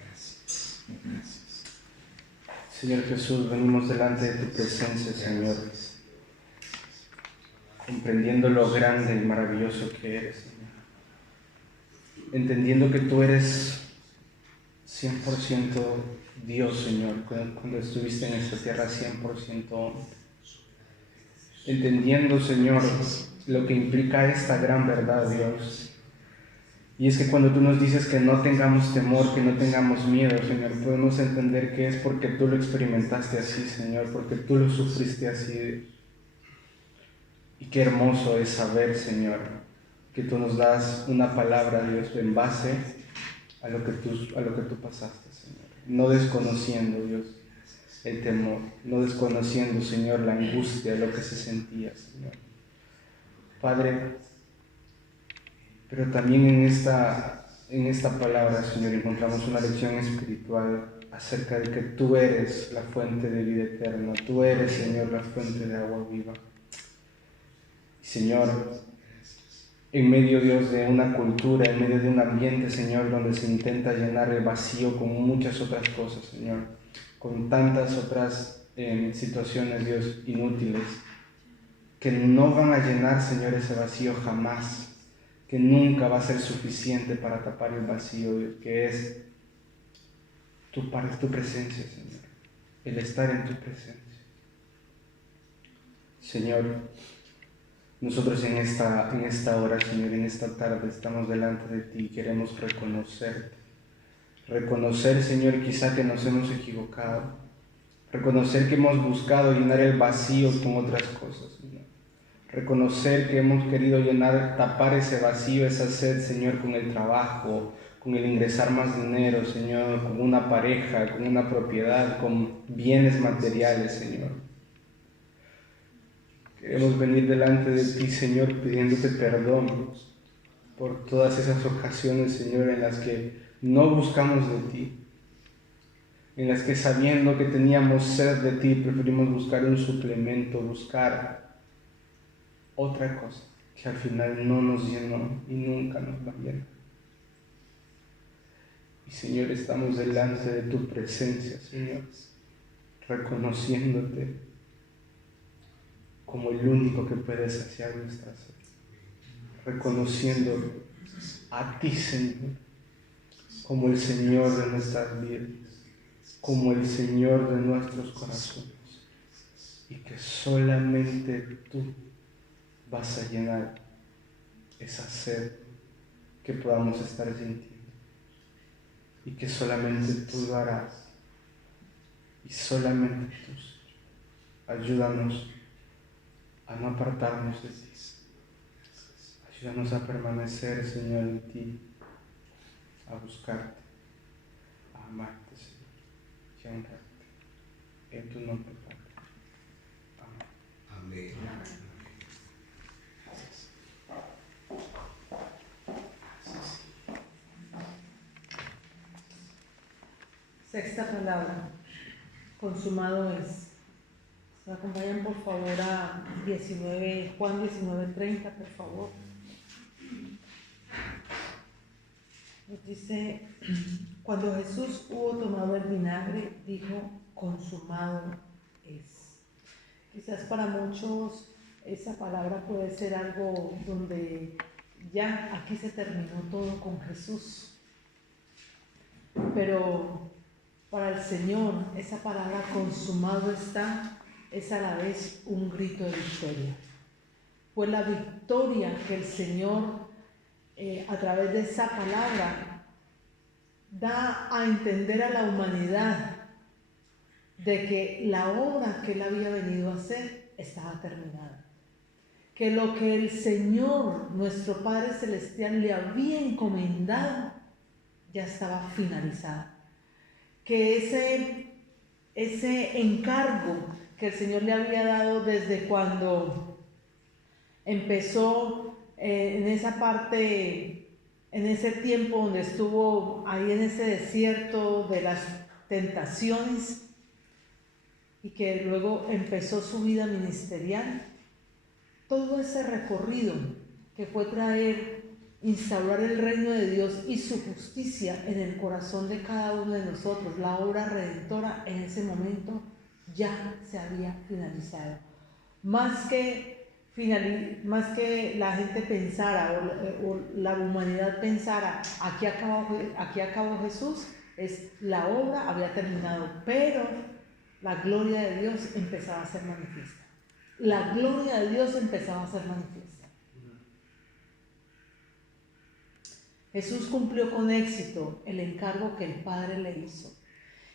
Gracias. Señor Jesús, venimos delante de tu presencia, Señor, comprendiendo lo grande y maravilloso que eres, Señor. Entendiendo que tú eres 100% Dios, Señor, cuando estuviste en esta tierra 100% hombre. Entendiendo, Señor, lo que implica esta gran verdad, Dios. Y es que cuando tú nos dices que no tengamos temor, que no tengamos miedo, Señor, podemos entender que es porque tú lo experimentaste así, Señor, porque tú lo sufriste así. Y qué hermoso es saber, Señor, que tú nos das una palabra, Dios, en base a lo que tú pasaste, Señor. No desconociendo, Dios, el temor, no desconociendo, Señor, la angustia, lo que se sentía, Señor. Padre, pero también en esta palabra, Señor, encontramos una lección espiritual acerca de que tú eres la fuente de vida eterna, tú eres, Señor, la fuente de agua viva. Y, Señor, en medio, Dios, de una cultura, en medio de un ambiente, Señor, donde se intenta llenar el vacío con muchas otras cosas, Señor, con tantas otras situaciones, Dios, inútiles, que no van a llenar, Señor, ese vacío jamás, que nunca va a ser suficiente para tapar el vacío, que es tu presencia, Señor, el estar en tu presencia. Señor, nosotros en esta hora, Señor, en esta tarde estamos delante de ti y queremos reconocerte. Reconocer, Señor, quizá que nos hemos equivocado. Reconocer que hemos buscado llenar el vacío con otras cosas, Señor. Reconocer que hemos querido tapar ese vacío, esa sed, Señor, con el trabajo, con el ingresar más dinero, Señor, con una pareja, con una propiedad, con bienes materiales, Señor. Queremos venir delante de ti, Señor, pidiéndote perdón por todas esas ocasiones, Señor, en las que no buscamos de ti, en las que sabiendo que teníamos sed de ti, preferimos buscar un suplemento, buscar otra cosa que al final no nos llenó y nunca nos va a llenar. Y, Señor, estamos delante de tu presencia, Señor, reconociéndote como el único que puede saciar nuestra sed, reconociendo a ti, Señor, como el Señor de nuestras vidas, como el Señor de nuestros corazones, y que solamente tú vas a llenar esa sed que podamos estar sintiendo, y que solamente tú lo harás, y solamente tú, Señor. Ayúdanos a no apartarnos de ti, ayúdanos a permanecer, Señor, en ti, a buscarte, a amarte, Señor, y a honrarte. En tu nombre, Padre. Amén. Amén. Sexta palabra, consumado es. ¿Me acompañan por favor a Juan 19:30, por favor? Nos dice, cuando Jesús hubo tomado el vinagre, dijo, consumado es. Quizás para muchos esa palabra puede ser algo donde ya aquí se terminó todo con Jesús. Pero para el Señor esa palabra consumado está es a la vez un grito de victoria. Fue la victoria que el Señor a través de esa palabra da a entender a la humanidad de que la obra que Él había venido a hacer estaba terminada. Que lo que el Señor, nuestro Padre Celestial, le había encomendado ya estaba finalizada. Que ese encargo que el Señor le había dado desde cuando empezó en esa parte, en ese tiempo donde estuvo ahí en ese desierto de las tentaciones y que luego empezó su vida ministerial, todo ese recorrido que fue instaurar el reino de Dios y su justicia en el corazón de cada uno de nosotros, la obra redentora en ese momento ya se había finalizado. Más que la gente pensara o la humanidad pensara, aquí acabó Jesús, la obra había terminado, pero la gloria de Dios empezaba a ser manifiesta. La gloria de Dios empezaba a ser manifiesta. Jesús cumplió con éxito el encargo que el Padre le hizo.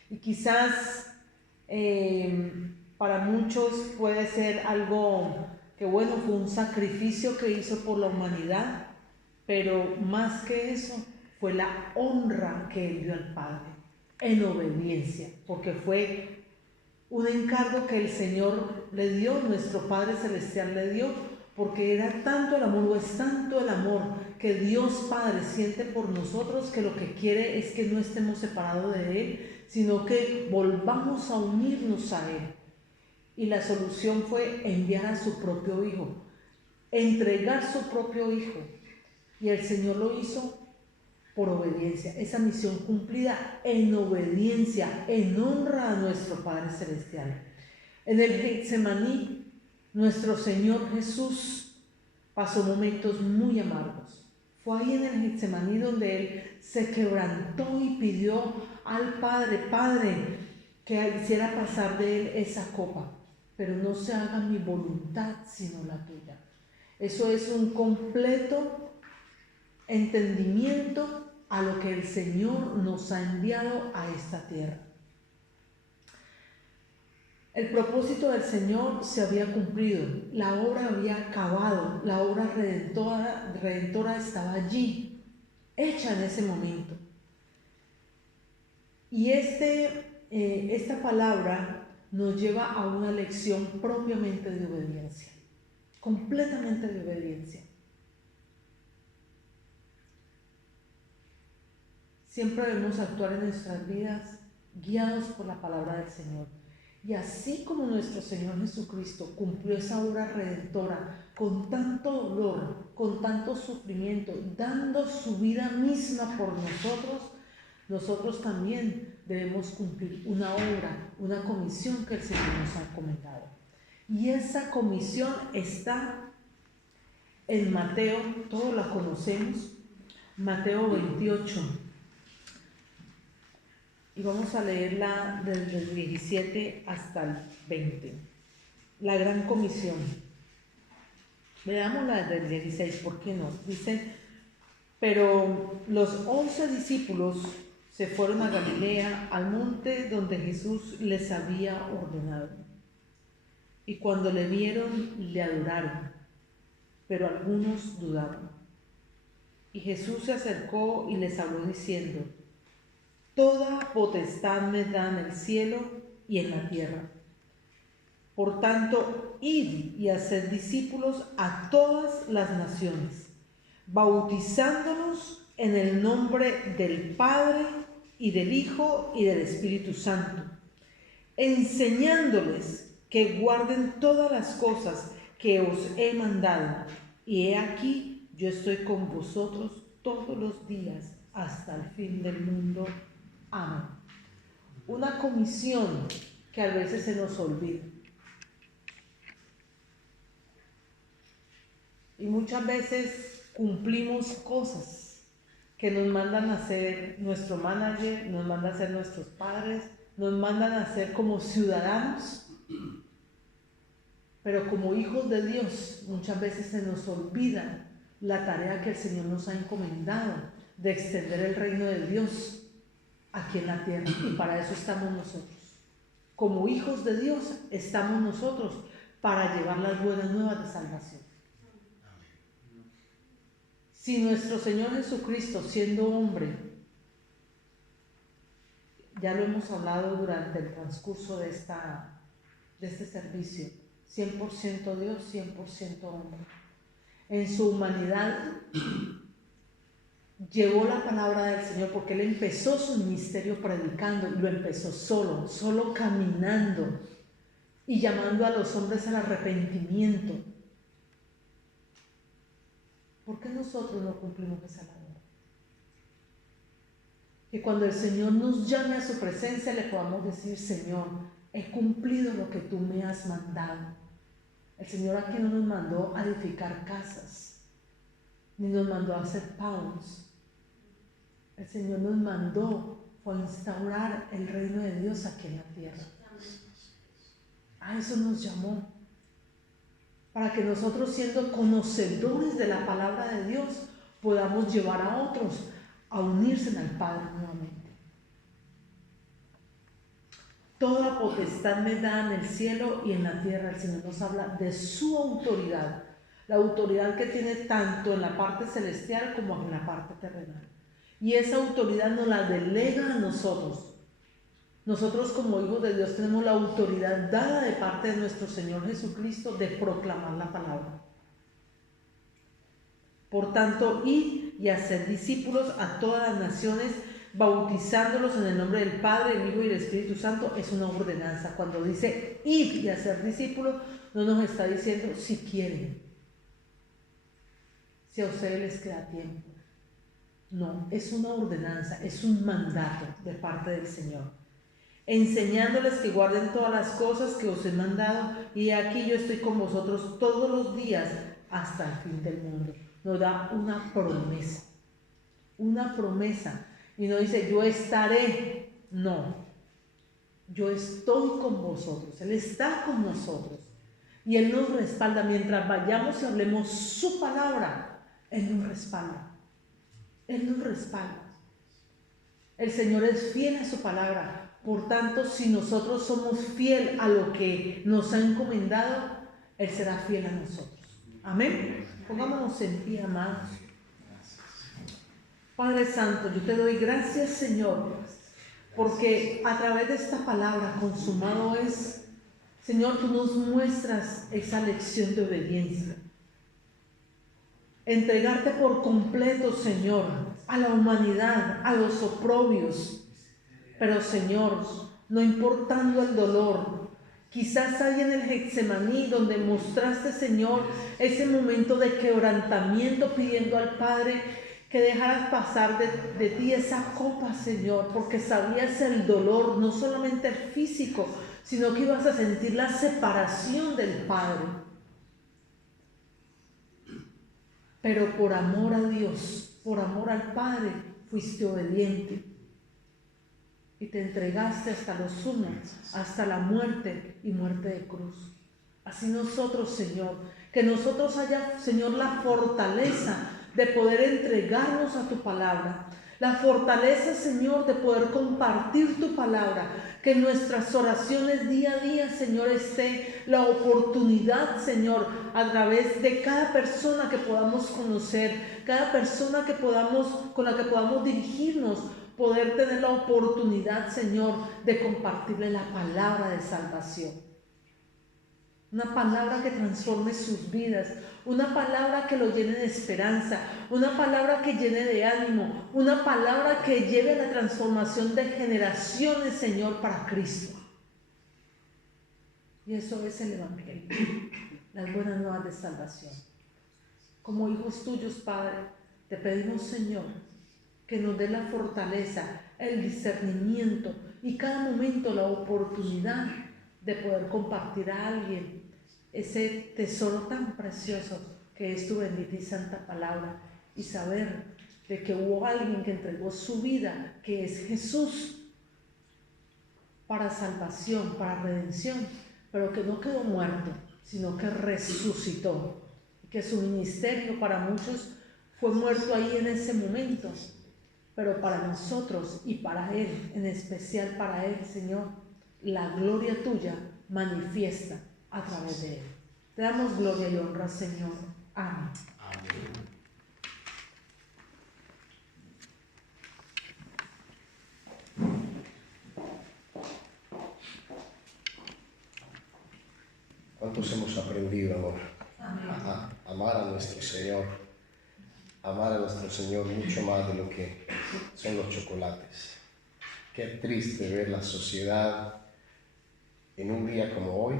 Y quizás para muchos puede ser algo que, bueno, fue un sacrificio que hizo por la humanidad, pero más que eso fue la honra que él dio al Padre en obediencia, porque fue un encargo que el Señor le dio, nuestro Padre Celestial le dio, porque era tanto el amor, o es tanto el amor que Dios Padre siente por nosotros, que lo que quiere es que no estemos separados de Él, sino que volvamos a unirnos a Él. Y la solución fue enviar a su propio Hijo, entregar su propio Hijo. Y el Señor lo hizo por obediencia, esa misión cumplida en obediencia, en honra a nuestro Padre Celestial. En el Getsemaní, nuestro Señor Jesús pasó momentos muy amargos. Fue ahí en el Getsemaní donde Él se quebrantó y pidió al Padre, Padre, que hiciera pasar de Él esa copa, pero no se haga mi voluntad sino la tuya. Eso es un completo entendimiento a lo que el Señor nos ha enviado a esta tierra. El propósito del Señor se había cumplido, la obra había acabado, la obra redentora estaba allí, hecha en ese momento. Y esta palabra nos lleva a una lección propiamente de obediencia, completamente de obediencia. Siempre debemos actuar en nuestras vidas guiados por la palabra del Señor. Y así como nuestro Señor Jesucristo cumplió esa obra redentora con tanto dolor, con tanto sufrimiento, dando su vida misma por nosotros, nosotros también debemos cumplir una obra, una comisión que el Señor nos ha encomendado. Y esa comisión está en Mateo, todos la conocemos, Mateo 28. Y vamos a leerla desde el 17 hasta el 20. La gran comisión. Veámosla desde el 16, ¿por qué no? Dice, pero los 11 discípulos se fueron a Galilea, al monte donde Jesús les había ordenado. Y cuando le vieron, le adoraron, pero algunos dudaron. Y Jesús se acercó y les habló diciendo, toda potestad me da en el cielo y en la tierra. Por tanto, id y haced discípulos a todas las naciones, bautizándolos en el nombre del Padre y del Hijo y del Espíritu Santo, enseñándoles que guarden todas las cosas que os he mandado. Y he aquí, yo estoy con vosotros todos los días hasta el fin del mundo. Amén. Una comisión que a veces se nos olvida. Y muchas veces cumplimos cosas que nos mandan a hacer nuestro manager, nos mandan a hacer nuestros padres, nos mandan a hacer como ciudadanos. Pero como hijos de Dios, muchas veces se nos olvida la tarea que el Señor nos ha encomendado de extender el reino de Dios aquí en la tierra, y para eso estamos nosotros. Como hijos de Dios estamos nosotros para llevar las buenas nuevas de salvación. Si nuestro Señor Jesucristo, siendo hombre, ya lo hemos hablado durante el transcurso de este servicio, 100% Dios, 100% hombre. En su humanidad llevó la palabra del Señor porque Él empezó su ministerio predicando, y lo empezó solo caminando y llamando a los hombres al arrepentimiento. ¿Por qué nosotros no cumplimos esa labor? Que cuando el Señor nos llame a su presencia le podamos decir: Señor, he cumplido lo que tú me has mandado. El Señor aquí no nos mandó a edificar casas, ni nos mandó a hacer pagos. El Señor nos mandó a instaurar el reino de Dios aquí en la tierra. A eso nos llamó, para que nosotros, siendo conocedores de la palabra de Dios, podamos llevar a otros a unirse al Padre nuevamente. Toda potestad me da en el cielo y en la tierra. El Señor nos habla de su autoridad, la autoridad que tiene tanto en la parte celestial como en la parte terrenal. Y esa autoridad nos la delega a nosotros. Nosotros, como hijos de Dios, tenemos la autoridad dada de parte de nuestro Señor Jesucristo de proclamar la palabra. Por tanto, id y hacer discípulos a todas las naciones, bautizándolos en el nombre del Padre, el Hijo y el Espíritu Santo. Es una ordenanza. Cuando dice id y hacer discípulos, no nos está diciendo si quieren, si a ustedes les queda tiempo. No, es una ordenanza, es un mandato de parte del Señor. Enseñándoles que guarden todas las cosas que os he mandado, y aquí yo estoy con vosotros todos los días hasta el fin del mundo. Nos da una promesa, y no dice yo estaré, no, yo estoy con vosotros. Él está con nosotros y Él nos respalda. Mientras vayamos y hablemos su palabra, Él nos respalda. Él nos respalda. El Señor es fiel a su palabra. Por tanto, si nosotros somos fiel a lo que nos ha encomendado, Él será fiel a nosotros. Amén. Pongámonos en pie, amados. Padre Santo, yo te doy gracias, Señor, porque a través de esta palabra, consumado es, Señor, tú nos muestras esa lección de obediencia. Entregarte por completo, Señor, a la humanidad, a los oprobios. Pero, Señor, no importando el dolor, quizás ahí en el Getsemaní, donde mostraste, Señor, ese momento de quebrantamiento, pidiendo al Padre que dejaras pasar de ti esa copa, Señor, porque sabías el dolor, no solamente el físico, sino que ibas a sentir la separación del Padre. Pero por amor a Dios, por amor al Padre, fuiste obediente y te entregaste hasta lo sumo, hasta la muerte y muerte de cruz. Así nosotros, Señor, que nosotros haya, Señor, la fortaleza de poder entregarnos a tu palabra, la fortaleza, Señor, de poder compartir tu palabra, que en nuestras oraciones día a día, Señor, esté la oportunidad, Señor, a través de cada persona que podamos conocer, cada persona con la que podamos dirigirnos, poder tener la oportunidad, Señor, de compartirle la palabra de salvación. Una palabra que transforme sus vidas, una palabra que lo llene de esperanza, una palabra que llene de ánimo, una palabra que lleve a la transformación de generaciones, Señor, para Cristo. Y eso es el Evangelio, las buenas nuevas de salvación. Como hijos tuyos, Padre, te pedimos, Señor, que nos dé la fortaleza, el discernimiento y cada momento la oportunidad de poder compartir a alguien ese tesoro tan precioso que es tu bendita y santa palabra, y saber de que hubo alguien que entregó su vida, que es Jesús, para salvación, para redención, pero que no quedó muerto, sino que resucitó, y que su ministerio para muchos fue muerto ahí en ese momento, pero para nosotros y para Él, en especial para Él, Señor, la gloria tuya manifiesta a través de Él. Te damos gloria y honra, Señor. Amén. Amén. ¿Cuántos hemos aprendido, amor? A amar a nuestro Señor, amar a nuestro Señor mucho más de lo que son los chocolates. Qué triste ver la sociedad en un día como hoy,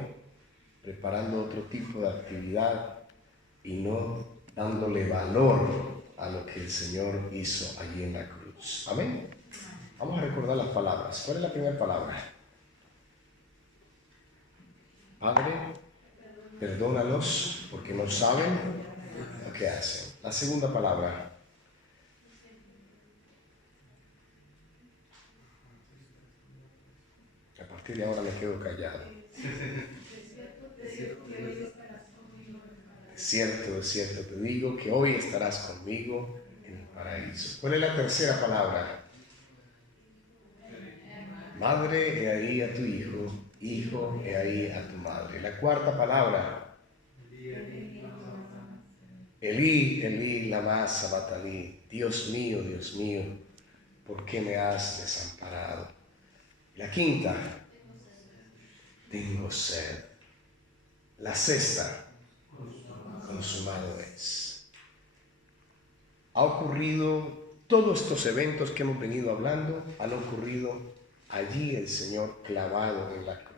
preparando otro tipo de actividad y no dándole valor a lo que el Señor hizo allí en la cruz. Amén. Vamos a recordar las palabras. ¿Cuál es la primera palabra? Padre, perdónalos porque no saben lo que hacen. La segunda palabra. A partir de ahora me quedo callado. Es cierto, te digo que hoy estarás conmigo en el paraíso. ¿Cuál es la tercera palabra? Madre, he ahí a tu hijo. Hijo, he ahí a tu madre. La cuarta palabra. Elí, Elí, lama sabachthani. Dios mío, ¿por qué me has desamparado? La quinta. Tengo sed. La sexta. Consumado es. Ha ocurrido, todos estos eventos que hemos venido hablando han ocurrido allí el Señor clavado en la cruz.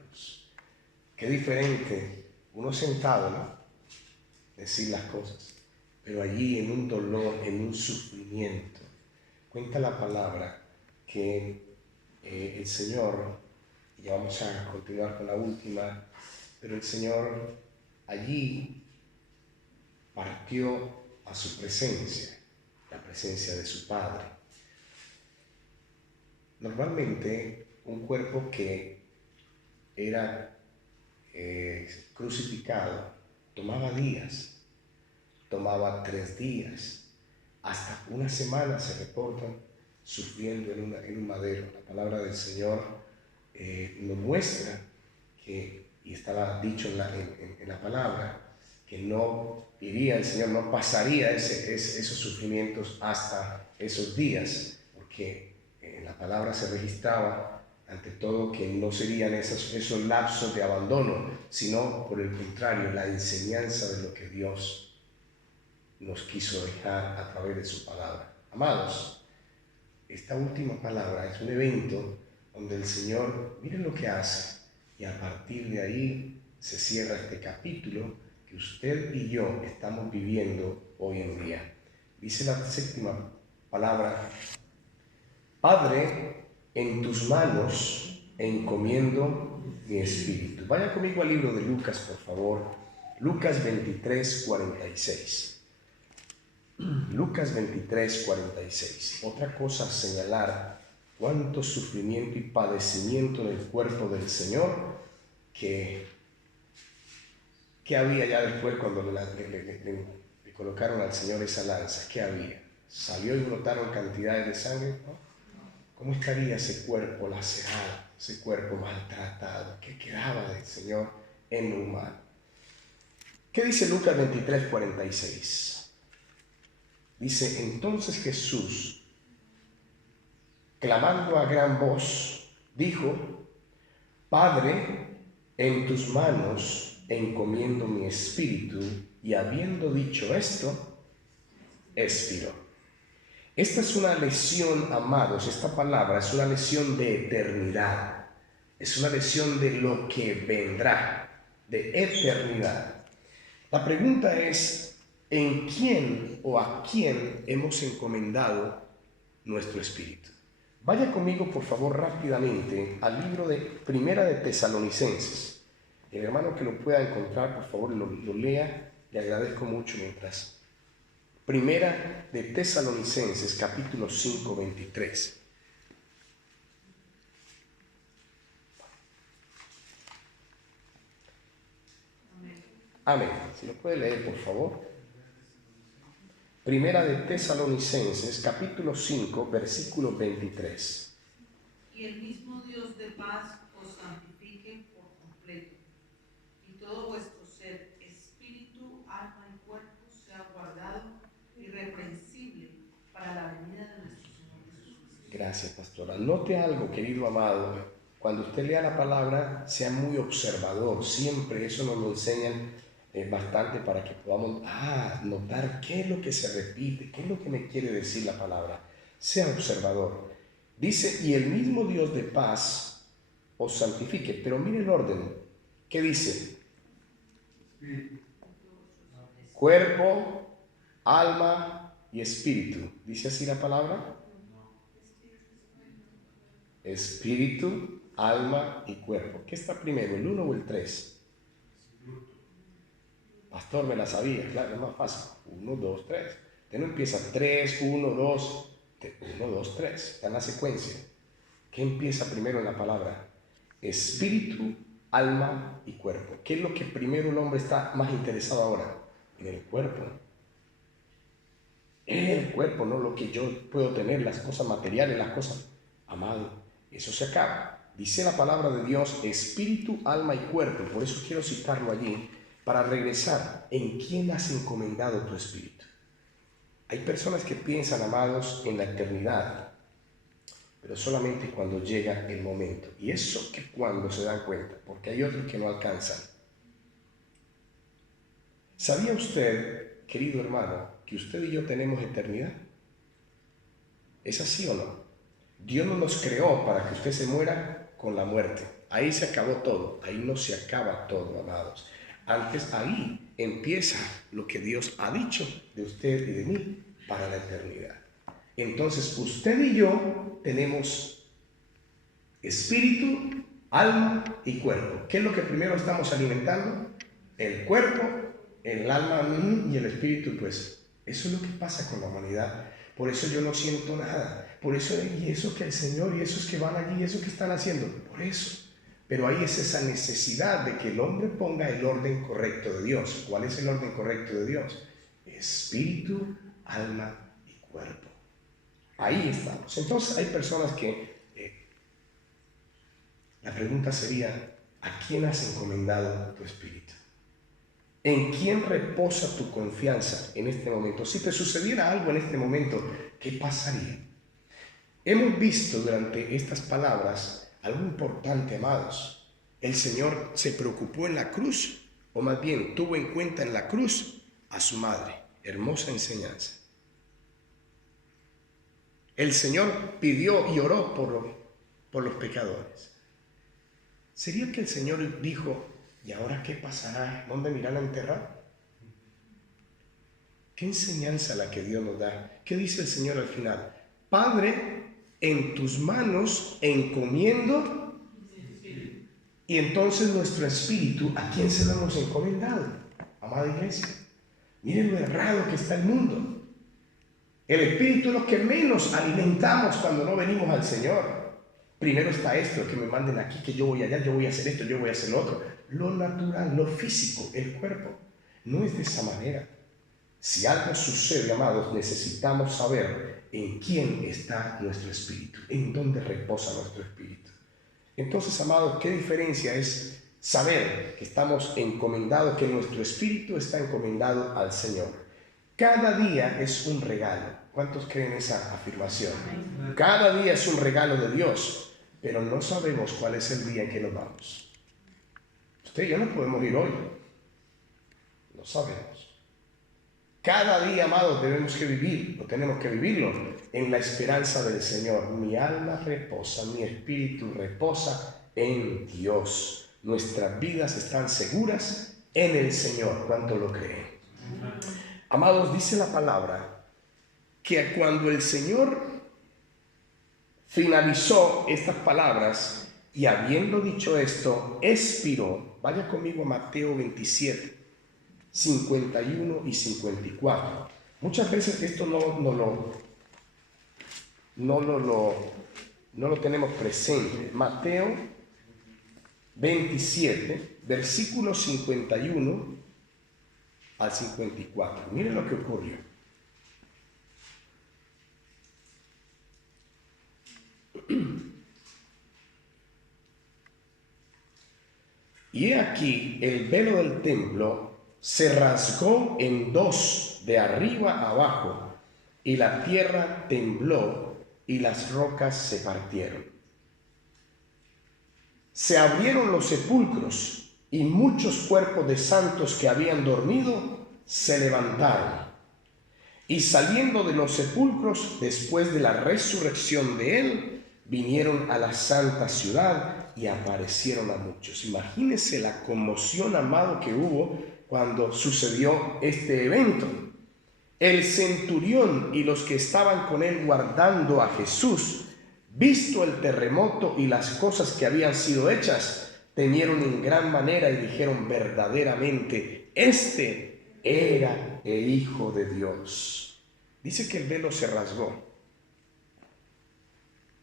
Qué diferente, uno sentado, ¿no? Decir las cosas, pero allí en un dolor, en un sufrimiento. Cuenta la palabra que el Señor, y ya vamos a continuar con la última, pero el Señor allí partió a su presencia, la presencia de su Padre. Normalmente un cuerpo que era crucificado tomaba días, tomaba 3 días, hasta una semana se reportan sufriendo en un madero. La palabra del Señor nos muestra que, y estaba dicho en la palabra, que no iría el Señor, no pasaría esos sufrimientos hasta esos días, porque en la palabra se registraba ante todo que no serían esos lapsos de abandono, sino por el contrario, la enseñanza de lo que Dios nos quiso dejar a través de su palabra. Amados, esta última palabra es un evento donde el Señor, miren lo que hace, y a partir de ahí se cierra este capítulo que usted y yo estamos viviendo hoy en día. Dice la séptima palabra: Padre, en tus manos encomiendo mi espíritu. Vaya conmigo al libro de Lucas, por favor. Lucas 23, 46. Lucas 23, 46. Otra cosa a señalar, cuánto sufrimiento y padecimiento en el cuerpo del Señor que había ya después cuando le colocaron al Señor esa lanza. ¿Qué había? Salió y brotaron cantidades de sangre, ¿no? ¿Cómo estaría ese cuerpo lacerado, ese cuerpo maltratado que quedaba del Señor en lo humano? ¿Qué dice Lucas 23, 46? Dice: entonces Jesús, clamando a gran voz, dijo: Padre, en tus manos encomiendo mi espíritu. Y habiendo dicho esto, expiró. Esta es una lección, amados, esta palabra es una lección de eternidad, es una lección de lo que vendrá, de eternidad. La pregunta es: ¿en quién o a quién hemos encomendado nuestro espíritu? Vaya conmigo, por favor, rápidamente al libro de Primera de Tesalonicenses. El hermano que lo pueda encontrar, por favor, lo lea. Le agradezco mucho mientras. Primera de Tesalonicenses, capítulo 5, 23. Amén. Si lo puede leer, por favor. Primera de Tesalonicenses, capítulo 5, versículo 23. Y el mismo Dios de paz os santifique por completo, y todo vuestro ser, espíritu, alma y cuerpo, sea guardado irreprensible para la venida de nuestro Señor Jesucristo. Gracias, pastora. Note algo, querido amado. Cuando usted lea la palabra, sea muy observador. Siempre eso nos lo enseñan bastante para que podamos notar qué es lo que se repite, qué es lo que me quiere decir la palabra. Sea observador. Dice, y el mismo Dios de paz os santifique. Pero mire el orden. ¿Qué dice? Cuerpo, alma y espíritu. ¿Dice así la palabra? Espíritu, alma y cuerpo. ¿Qué está primero, el 1 o el 3? Pastor, me la sabía, claro, es más fácil. 1, 2, 3. Usted no empieza 3, 1, 2, 1, 2, 3. Está en la secuencia. ¿Qué empieza primero en la palabra? Espíritu, alma y cuerpo. ¿Qué es lo que primero el hombre está más interesado ahora? En el cuerpo. En el cuerpo, no lo que yo puedo tener, las cosas materiales, las cosas. Amado, eso se acaba. Dice la palabra de Dios, espíritu, alma y cuerpo. Por eso quiero citarlo allí, para regresar. ¿En quién has encomendado tu espíritu? Hay personas que piensan, amados, en la eternidad, pero solamente cuando llega el momento. Y eso que cuando se dan cuenta, porque hay otros que no alcanzan. ¿Sabía usted, querido hermano, que usted y yo tenemos eternidad? ¿Es así o no? Dios no nos creó para que usted se muera con la muerte. Ahí se acabó todo. Ahí no se acaba todo, amados. Antes ahí empieza lo que Dios ha dicho de usted y de mí para la eternidad. Entonces usted y yo tenemos espíritu, alma y cuerpo. ¿Qué es lo que primero estamos alimentando? El cuerpo, el alma y el espíritu. Pues eso es lo que pasa con la humanidad. Por eso yo no siento nada. Por eso, y eso que el Señor, y esos que van allí, y eso que están haciendo. Por eso. Pero ahí es esa necesidad de que el hombre ponga el orden correcto de Dios. ¿Cuál es el orden correcto de Dios? Espíritu, alma y cuerpo. Ahí estamos. Entonces hay personas que la pregunta sería, ¿a quién has encomendado tu espíritu? ¿En quién reposa tu confianza en este momento? Si te sucediera algo en este momento, ¿qué pasaría? Hemos visto durante estas palabras algo importante, amados. El Señor se preocupó en la cruz, o más bien tuvo en cuenta en la cruz a su madre. Hermosa enseñanza. El Señor pidió y oró por los pecadores. ¿Sería que el Señor dijo, ¿y ahora qué pasará? ¿Dónde me irán a enterrar? ¿Qué enseñanza la que Dios nos da? ¿Qué dice el Señor al final? Padre, en tus manos encomiendo. Y entonces nuestro espíritu, ¿a quién se lo hemos encomendado? Amada iglesia, miren lo errado que está el mundo. El espíritu es lo que menos alimentamos cuando no venimos al Señor. Primero está esto, que me manden aquí, que yo voy allá, yo voy a hacer esto, yo voy a hacer lo otro. Lo natural, lo físico, el cuerpo. No es de esa manera. Si algo sucede, amados, necesitamos saber en quién está nuestro espíritu, en dónde reposa nuestro espíritu. Entonces, amados, ¿qué diferencia es saber que estamos encomendados, que nuestro espíritu está encomendado al Señor? Cada día es un regalo. ¿Cuántos creen esa afirmación? Cada día es un regalo de Dios, pero no sabemos cuál es el día en que nos vamos. Usted y yo no podemos ir hoy. No sabemos. Cada día, amados, tenemos que vivirlo en la esperanza del Señor. Mi alma reposa, mi espíritu reposa en Dios. Nuestras vidas están seguras en el Señor. ¿Cuánto lo creen? Amados, dice la palabra que cuando el Señor finalizó estas palabras y habiendo dicho esto, expiró. Vaya conmigo a Mateo 27. 51 y 54. Muchas veces esto no lo tenemos presente. Mateo 27, versículos 51 al 54. Miren lo que ocurrió. Y he aquí el velo del templo se rasgó en dos de arriba a abajo, y la tierra tembló y las rocas se partieron. se abrieron los sepulcros y muchos cuerpos de santos que habían dormido se levantaron. Y saliendo de los sepulcros, después de la resurrección de él, vinieron a la santa ciudad y aparecieron a muchos. Imagínense la conmoción, amado, que hubo cuando sucedió este evento. El centurión y los que estaban con él guardando a Jesús, visto el terremoto y las cosas que habían sido hechas, temieron en gran manera y dijeron: verdaderamente, este era el Hijo de Dios. Dice que el velo se rasgó.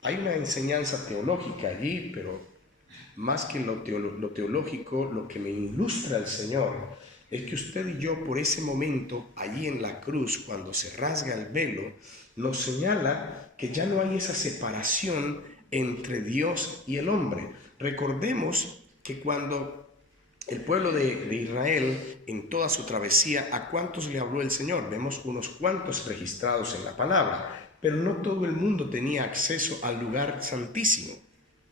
Hay una enseñanza teológica allí, pero más que lo teológico, lo que me ilustra el Señor es que usted y yo, por ese momento, allí en la cruz, cuando se rasga el velo, nos señala que ya no hay esa separación entre Dios y el hombre. Recordemos que cuando el pueblo de Israel, en toda su travesía, ¿a cuántos le habló el Señor? Vemos unos cuantos registrados en la palabra, pero no todo el mundo tenía acceso al lugar santísimo.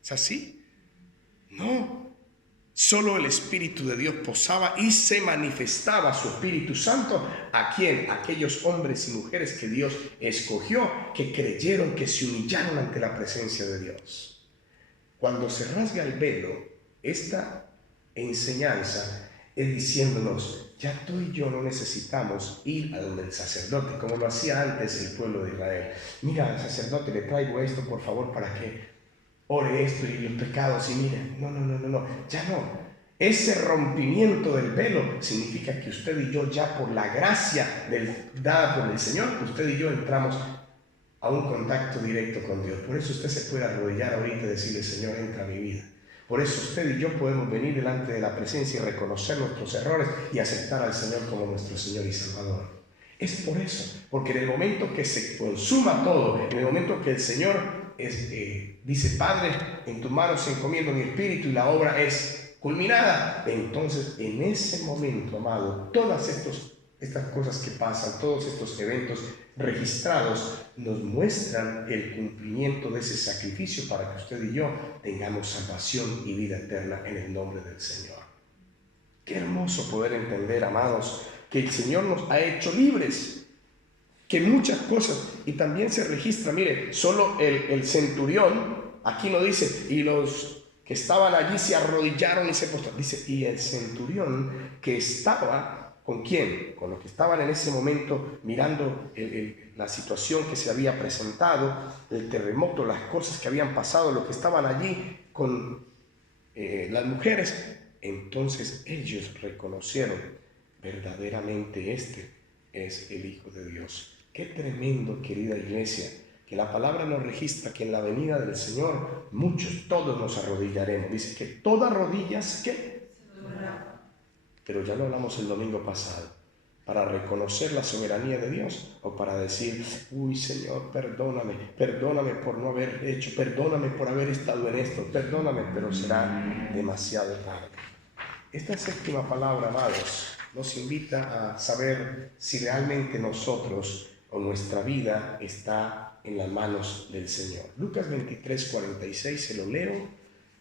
¿Es así? No. Solo el Espíritu de Dios posaba y se manifestaba su Espíritu Santo. ¿A quién? A aquellos hombres y mujeres que Dios escogió, que creyeron, que se humillaron ante la presencia de Dios. Cuando se rasga el velo, esta enseñanza es diciéndonos: ya tú y yo no necesitamos ir a donde el sacerdote, como lo hacía antes el pueblo de Israel. Mira, al sacerdote le traigo esto, por favor, para que ore esto y los pecados, y mira, no, ya no. Ese rompimiento del velo significa que usted y yo, ya por la gracia dada por el Señor, usted y yo entramos a un contacto directo con Dios. Por eso usted se puede arrodillar ahorita y decirle: Señor, entra a mi vida. Por eso usted y yo podemos venir delante de la presencia y reconocer nuestros errores y aceptar al Señor como nuestro Señor y Salvador. Es por eso, porque en el momento que se consuma todo, en el momento que el Señor dice: Padre, en tus manos encomiendo mi espíritu, y la obra es culminada, entonces en ese momento, amado, todas estas cosas que pasan, todos estos eventos registrados nos muestran el cumplimiento de ese sacrificio para que usted y yo tengamos salvación y vida eterna en el nombre del Señor. Qué hermoso poder entender, amados, que el Señor nos ha hecho libres, que muchas cosas, y también se registra, mire, solo el centurión, aquí no dice, y los que estaban allí se arrodillaron y se postraron, dice, y el centurión que estaba, ¿con quién? Con los que estaban en ese momento mirando la situación que se había presentado, el terremoto, las cosas que habían pasado, los que estaban allí con las mujeres. Entonces ellos reconocieron: verdaderamente este es el Hijo de Dios. Qué tremendo, querida iglesia, que la palabra nos registra que en la venida del Señor muchos, todos nos arrodillaremos. Dice que todas rodillas, ¿qué? Pero ya lo hablamos el domingo pasado, para reconocer la soberanía de Dios o para decir: uy, Señor, perdóname por no haber hecho, perdóname por haber estado en esto, perdóname, pero será demasiado tarde. Esta séptima palabra, amados, nos invita a saber si realmente nosotros o nuestra vida está en las manos del Señor. Lucas 23:46, se lo leo.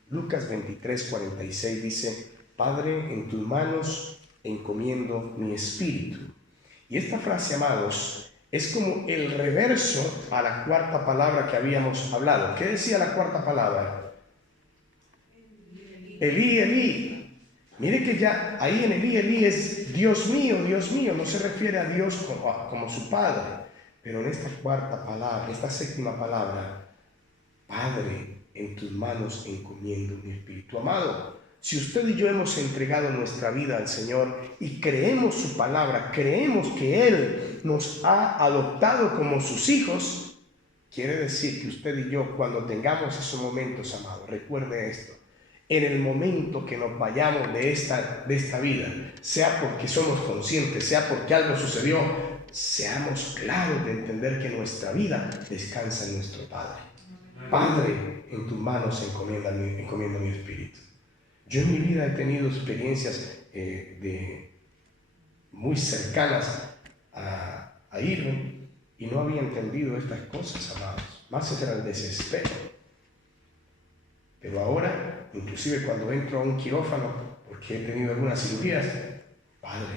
Lucas 23:46 dice: Padre, en tus manos encomiendo mi espíritu. Y esta frase, amados, es como el reverso a la cuarta palabra que habíamos hablado. ¿Qué decía la cuarta palabra? Elí, Elí. Mire que ya ahí en Elí, Elí es Dios mío, no se refiere a Dios como su Padre. Pero en esta cuarta palabra, esta séptima palabra, Padre, en tus manos encomiendo mi espíritu. Amado, si usted y yo hemos entregado nuestra vida al Señor y creemos su palabra, creemos que Él nos ha adoptado como sus hijos, quiere decir que usted y yo, cuando tengamos esos momentos, amado, recuerde esto: en el momento que nos vayamos de esta vida, sea porque somos conscientes, sea porque algo sucedió, seamos claros de entender que nuestra vida descansa en nuestro Padre. Padre, en tus manos encomiendo mi espíritu. Yo en mi vida he tenido experiencias muy cercanas a Irving y no había entendido estas cosas, amados. Más era el desespero. Pero ahora, inclusive cuando entro a un quirófano, porque he tenido algunas cirugías, Padre,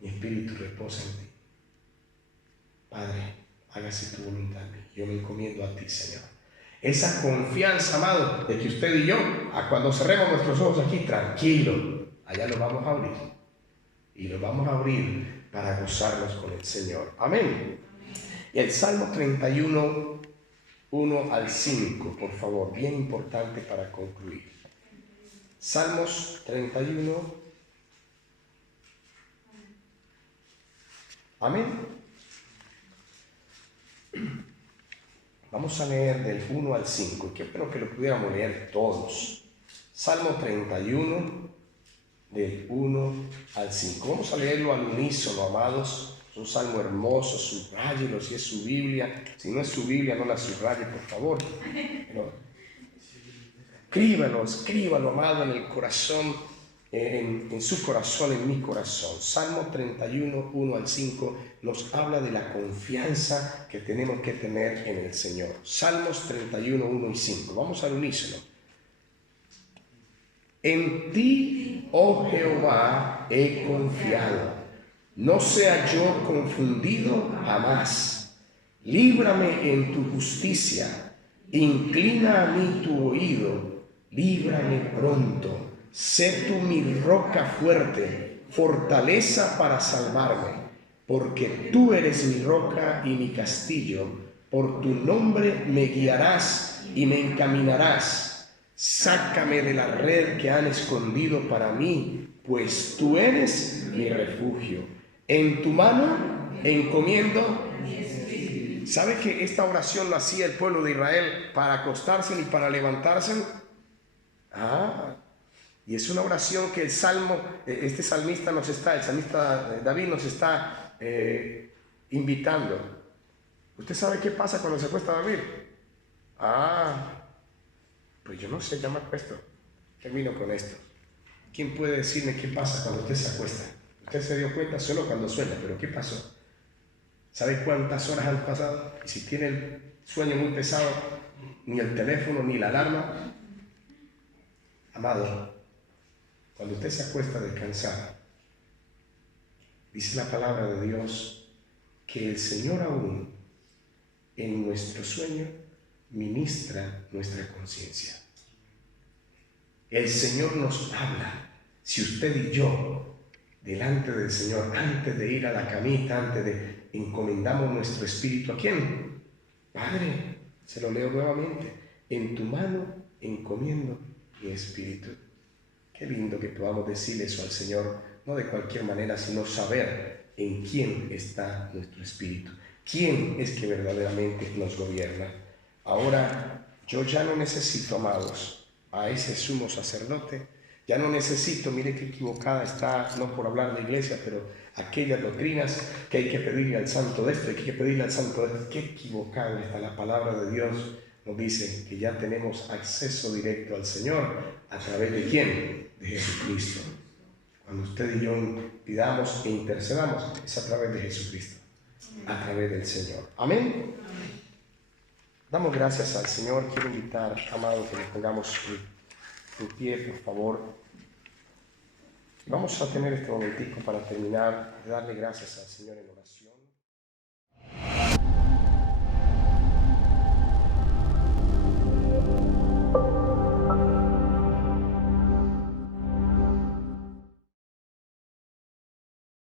mi espíritu reposa en ti. Padre, hágase tu voluntad en mí. Yo me encomiendo a ti, Señor. Esa confianza, amado, de que usted y yo, cuando cerremos nuestros ojos aquí, tranquilo, allá lo vamos a abrir. Y lo vamos a abrir para gozarnos con el Señor. Amén. Y el Salmo 31, 1 al 5, por favor, bien importante para concluir. Salmos 31. Amén. Vamos a leer del 1 al 5, que espero que lo pudiéramos leer todos. Salmo 31, del 1 al 5. Vamos a leerlo al unísono, amados. Es un salmo hermoso, subráyelo si es su Biblia. Si no es su Biblia, no la subraye, por favor. Pero escríbalo, amado, en el corazón, en su corazón, en mi corazón. Salmo 31, 1 al 5, nos habla de la confianza que tenemos que tener en el Señor. Salmos 31, 1 y 5. Vamos al unísono. En ti, oh Jehová, he confiado. No sea yo confundido jamás. Líbrame en tu justicia. Inclina a mí tu oído. Líbrame pronto. Sé tú mi roca fuerte, fortaleza para salvarme. Porque tú eres mi roca y mi castillo. Por tu nombre me guiarás y me encaminarás. Sácame de la red que han escondido para mí, pues tú eres mi refugio. En tu mano encomiendo mi espíritu. ¿Sabe que esta oración la hacía el pueblo de Israel para acostarse y para levantarse? Y es una oración que el salmista David nos está invitando. ¿Usted sabe qué pasa cuando se acuesta a dormir? Pues yo no sé, ya me acuesto. Termino con esto. ¿Quién puede decirme qué pasa cuando usted se acuesta? Usted se dio cuenta solo cuando sueña, pero ¿qué pasó? ¿Sabe cuántas horas han pasado? Y si tiene el sueño muy pesado, ni el teléfono ni la alarma. Amado, cuando usted se acuesta a descansar, dice la palabra de Dios que el Señor aún en nuestro sueño ministra nuestra conciencia. El Señor nos habla. Si usted y yo, delante del Señor, antes de ir a la camita, antes de encomendamos nuestro espíritu, ¿a quién? Padre, se lo leo nuevamente. En tu mano encomiendo mi espíritu. Qué lindo que podamos decirle eso al Señor, no de cualquier manera, sino saber en quién está nuestro espíritu. ¿Quién es que verdaderamente nos gobierna? Ahora, yo ya no necesito, amados, a ese sumo sacerdote. Ya no necesito, mire qué equivocada está, no por hablar de iglesia, pero aquellas doctrinas que hay que pedirle al santo de esto, hay que pedirle al santo de esto. Qué equivocada está la palabra de Dios. Nos dice que ya tenemos acceso directo al Señor. ¿A través de quién? De Jesucristo. Cuando usted y yo pidamos e intercedamos, es a través de Jesucristo, a través del Señor. Amén. Damos gracias al Señor. Quiero invitar, amados, que nos pongamos en pie, por favor. Vamos a tener este momentico para terminar de darle gracias al Señor en oración.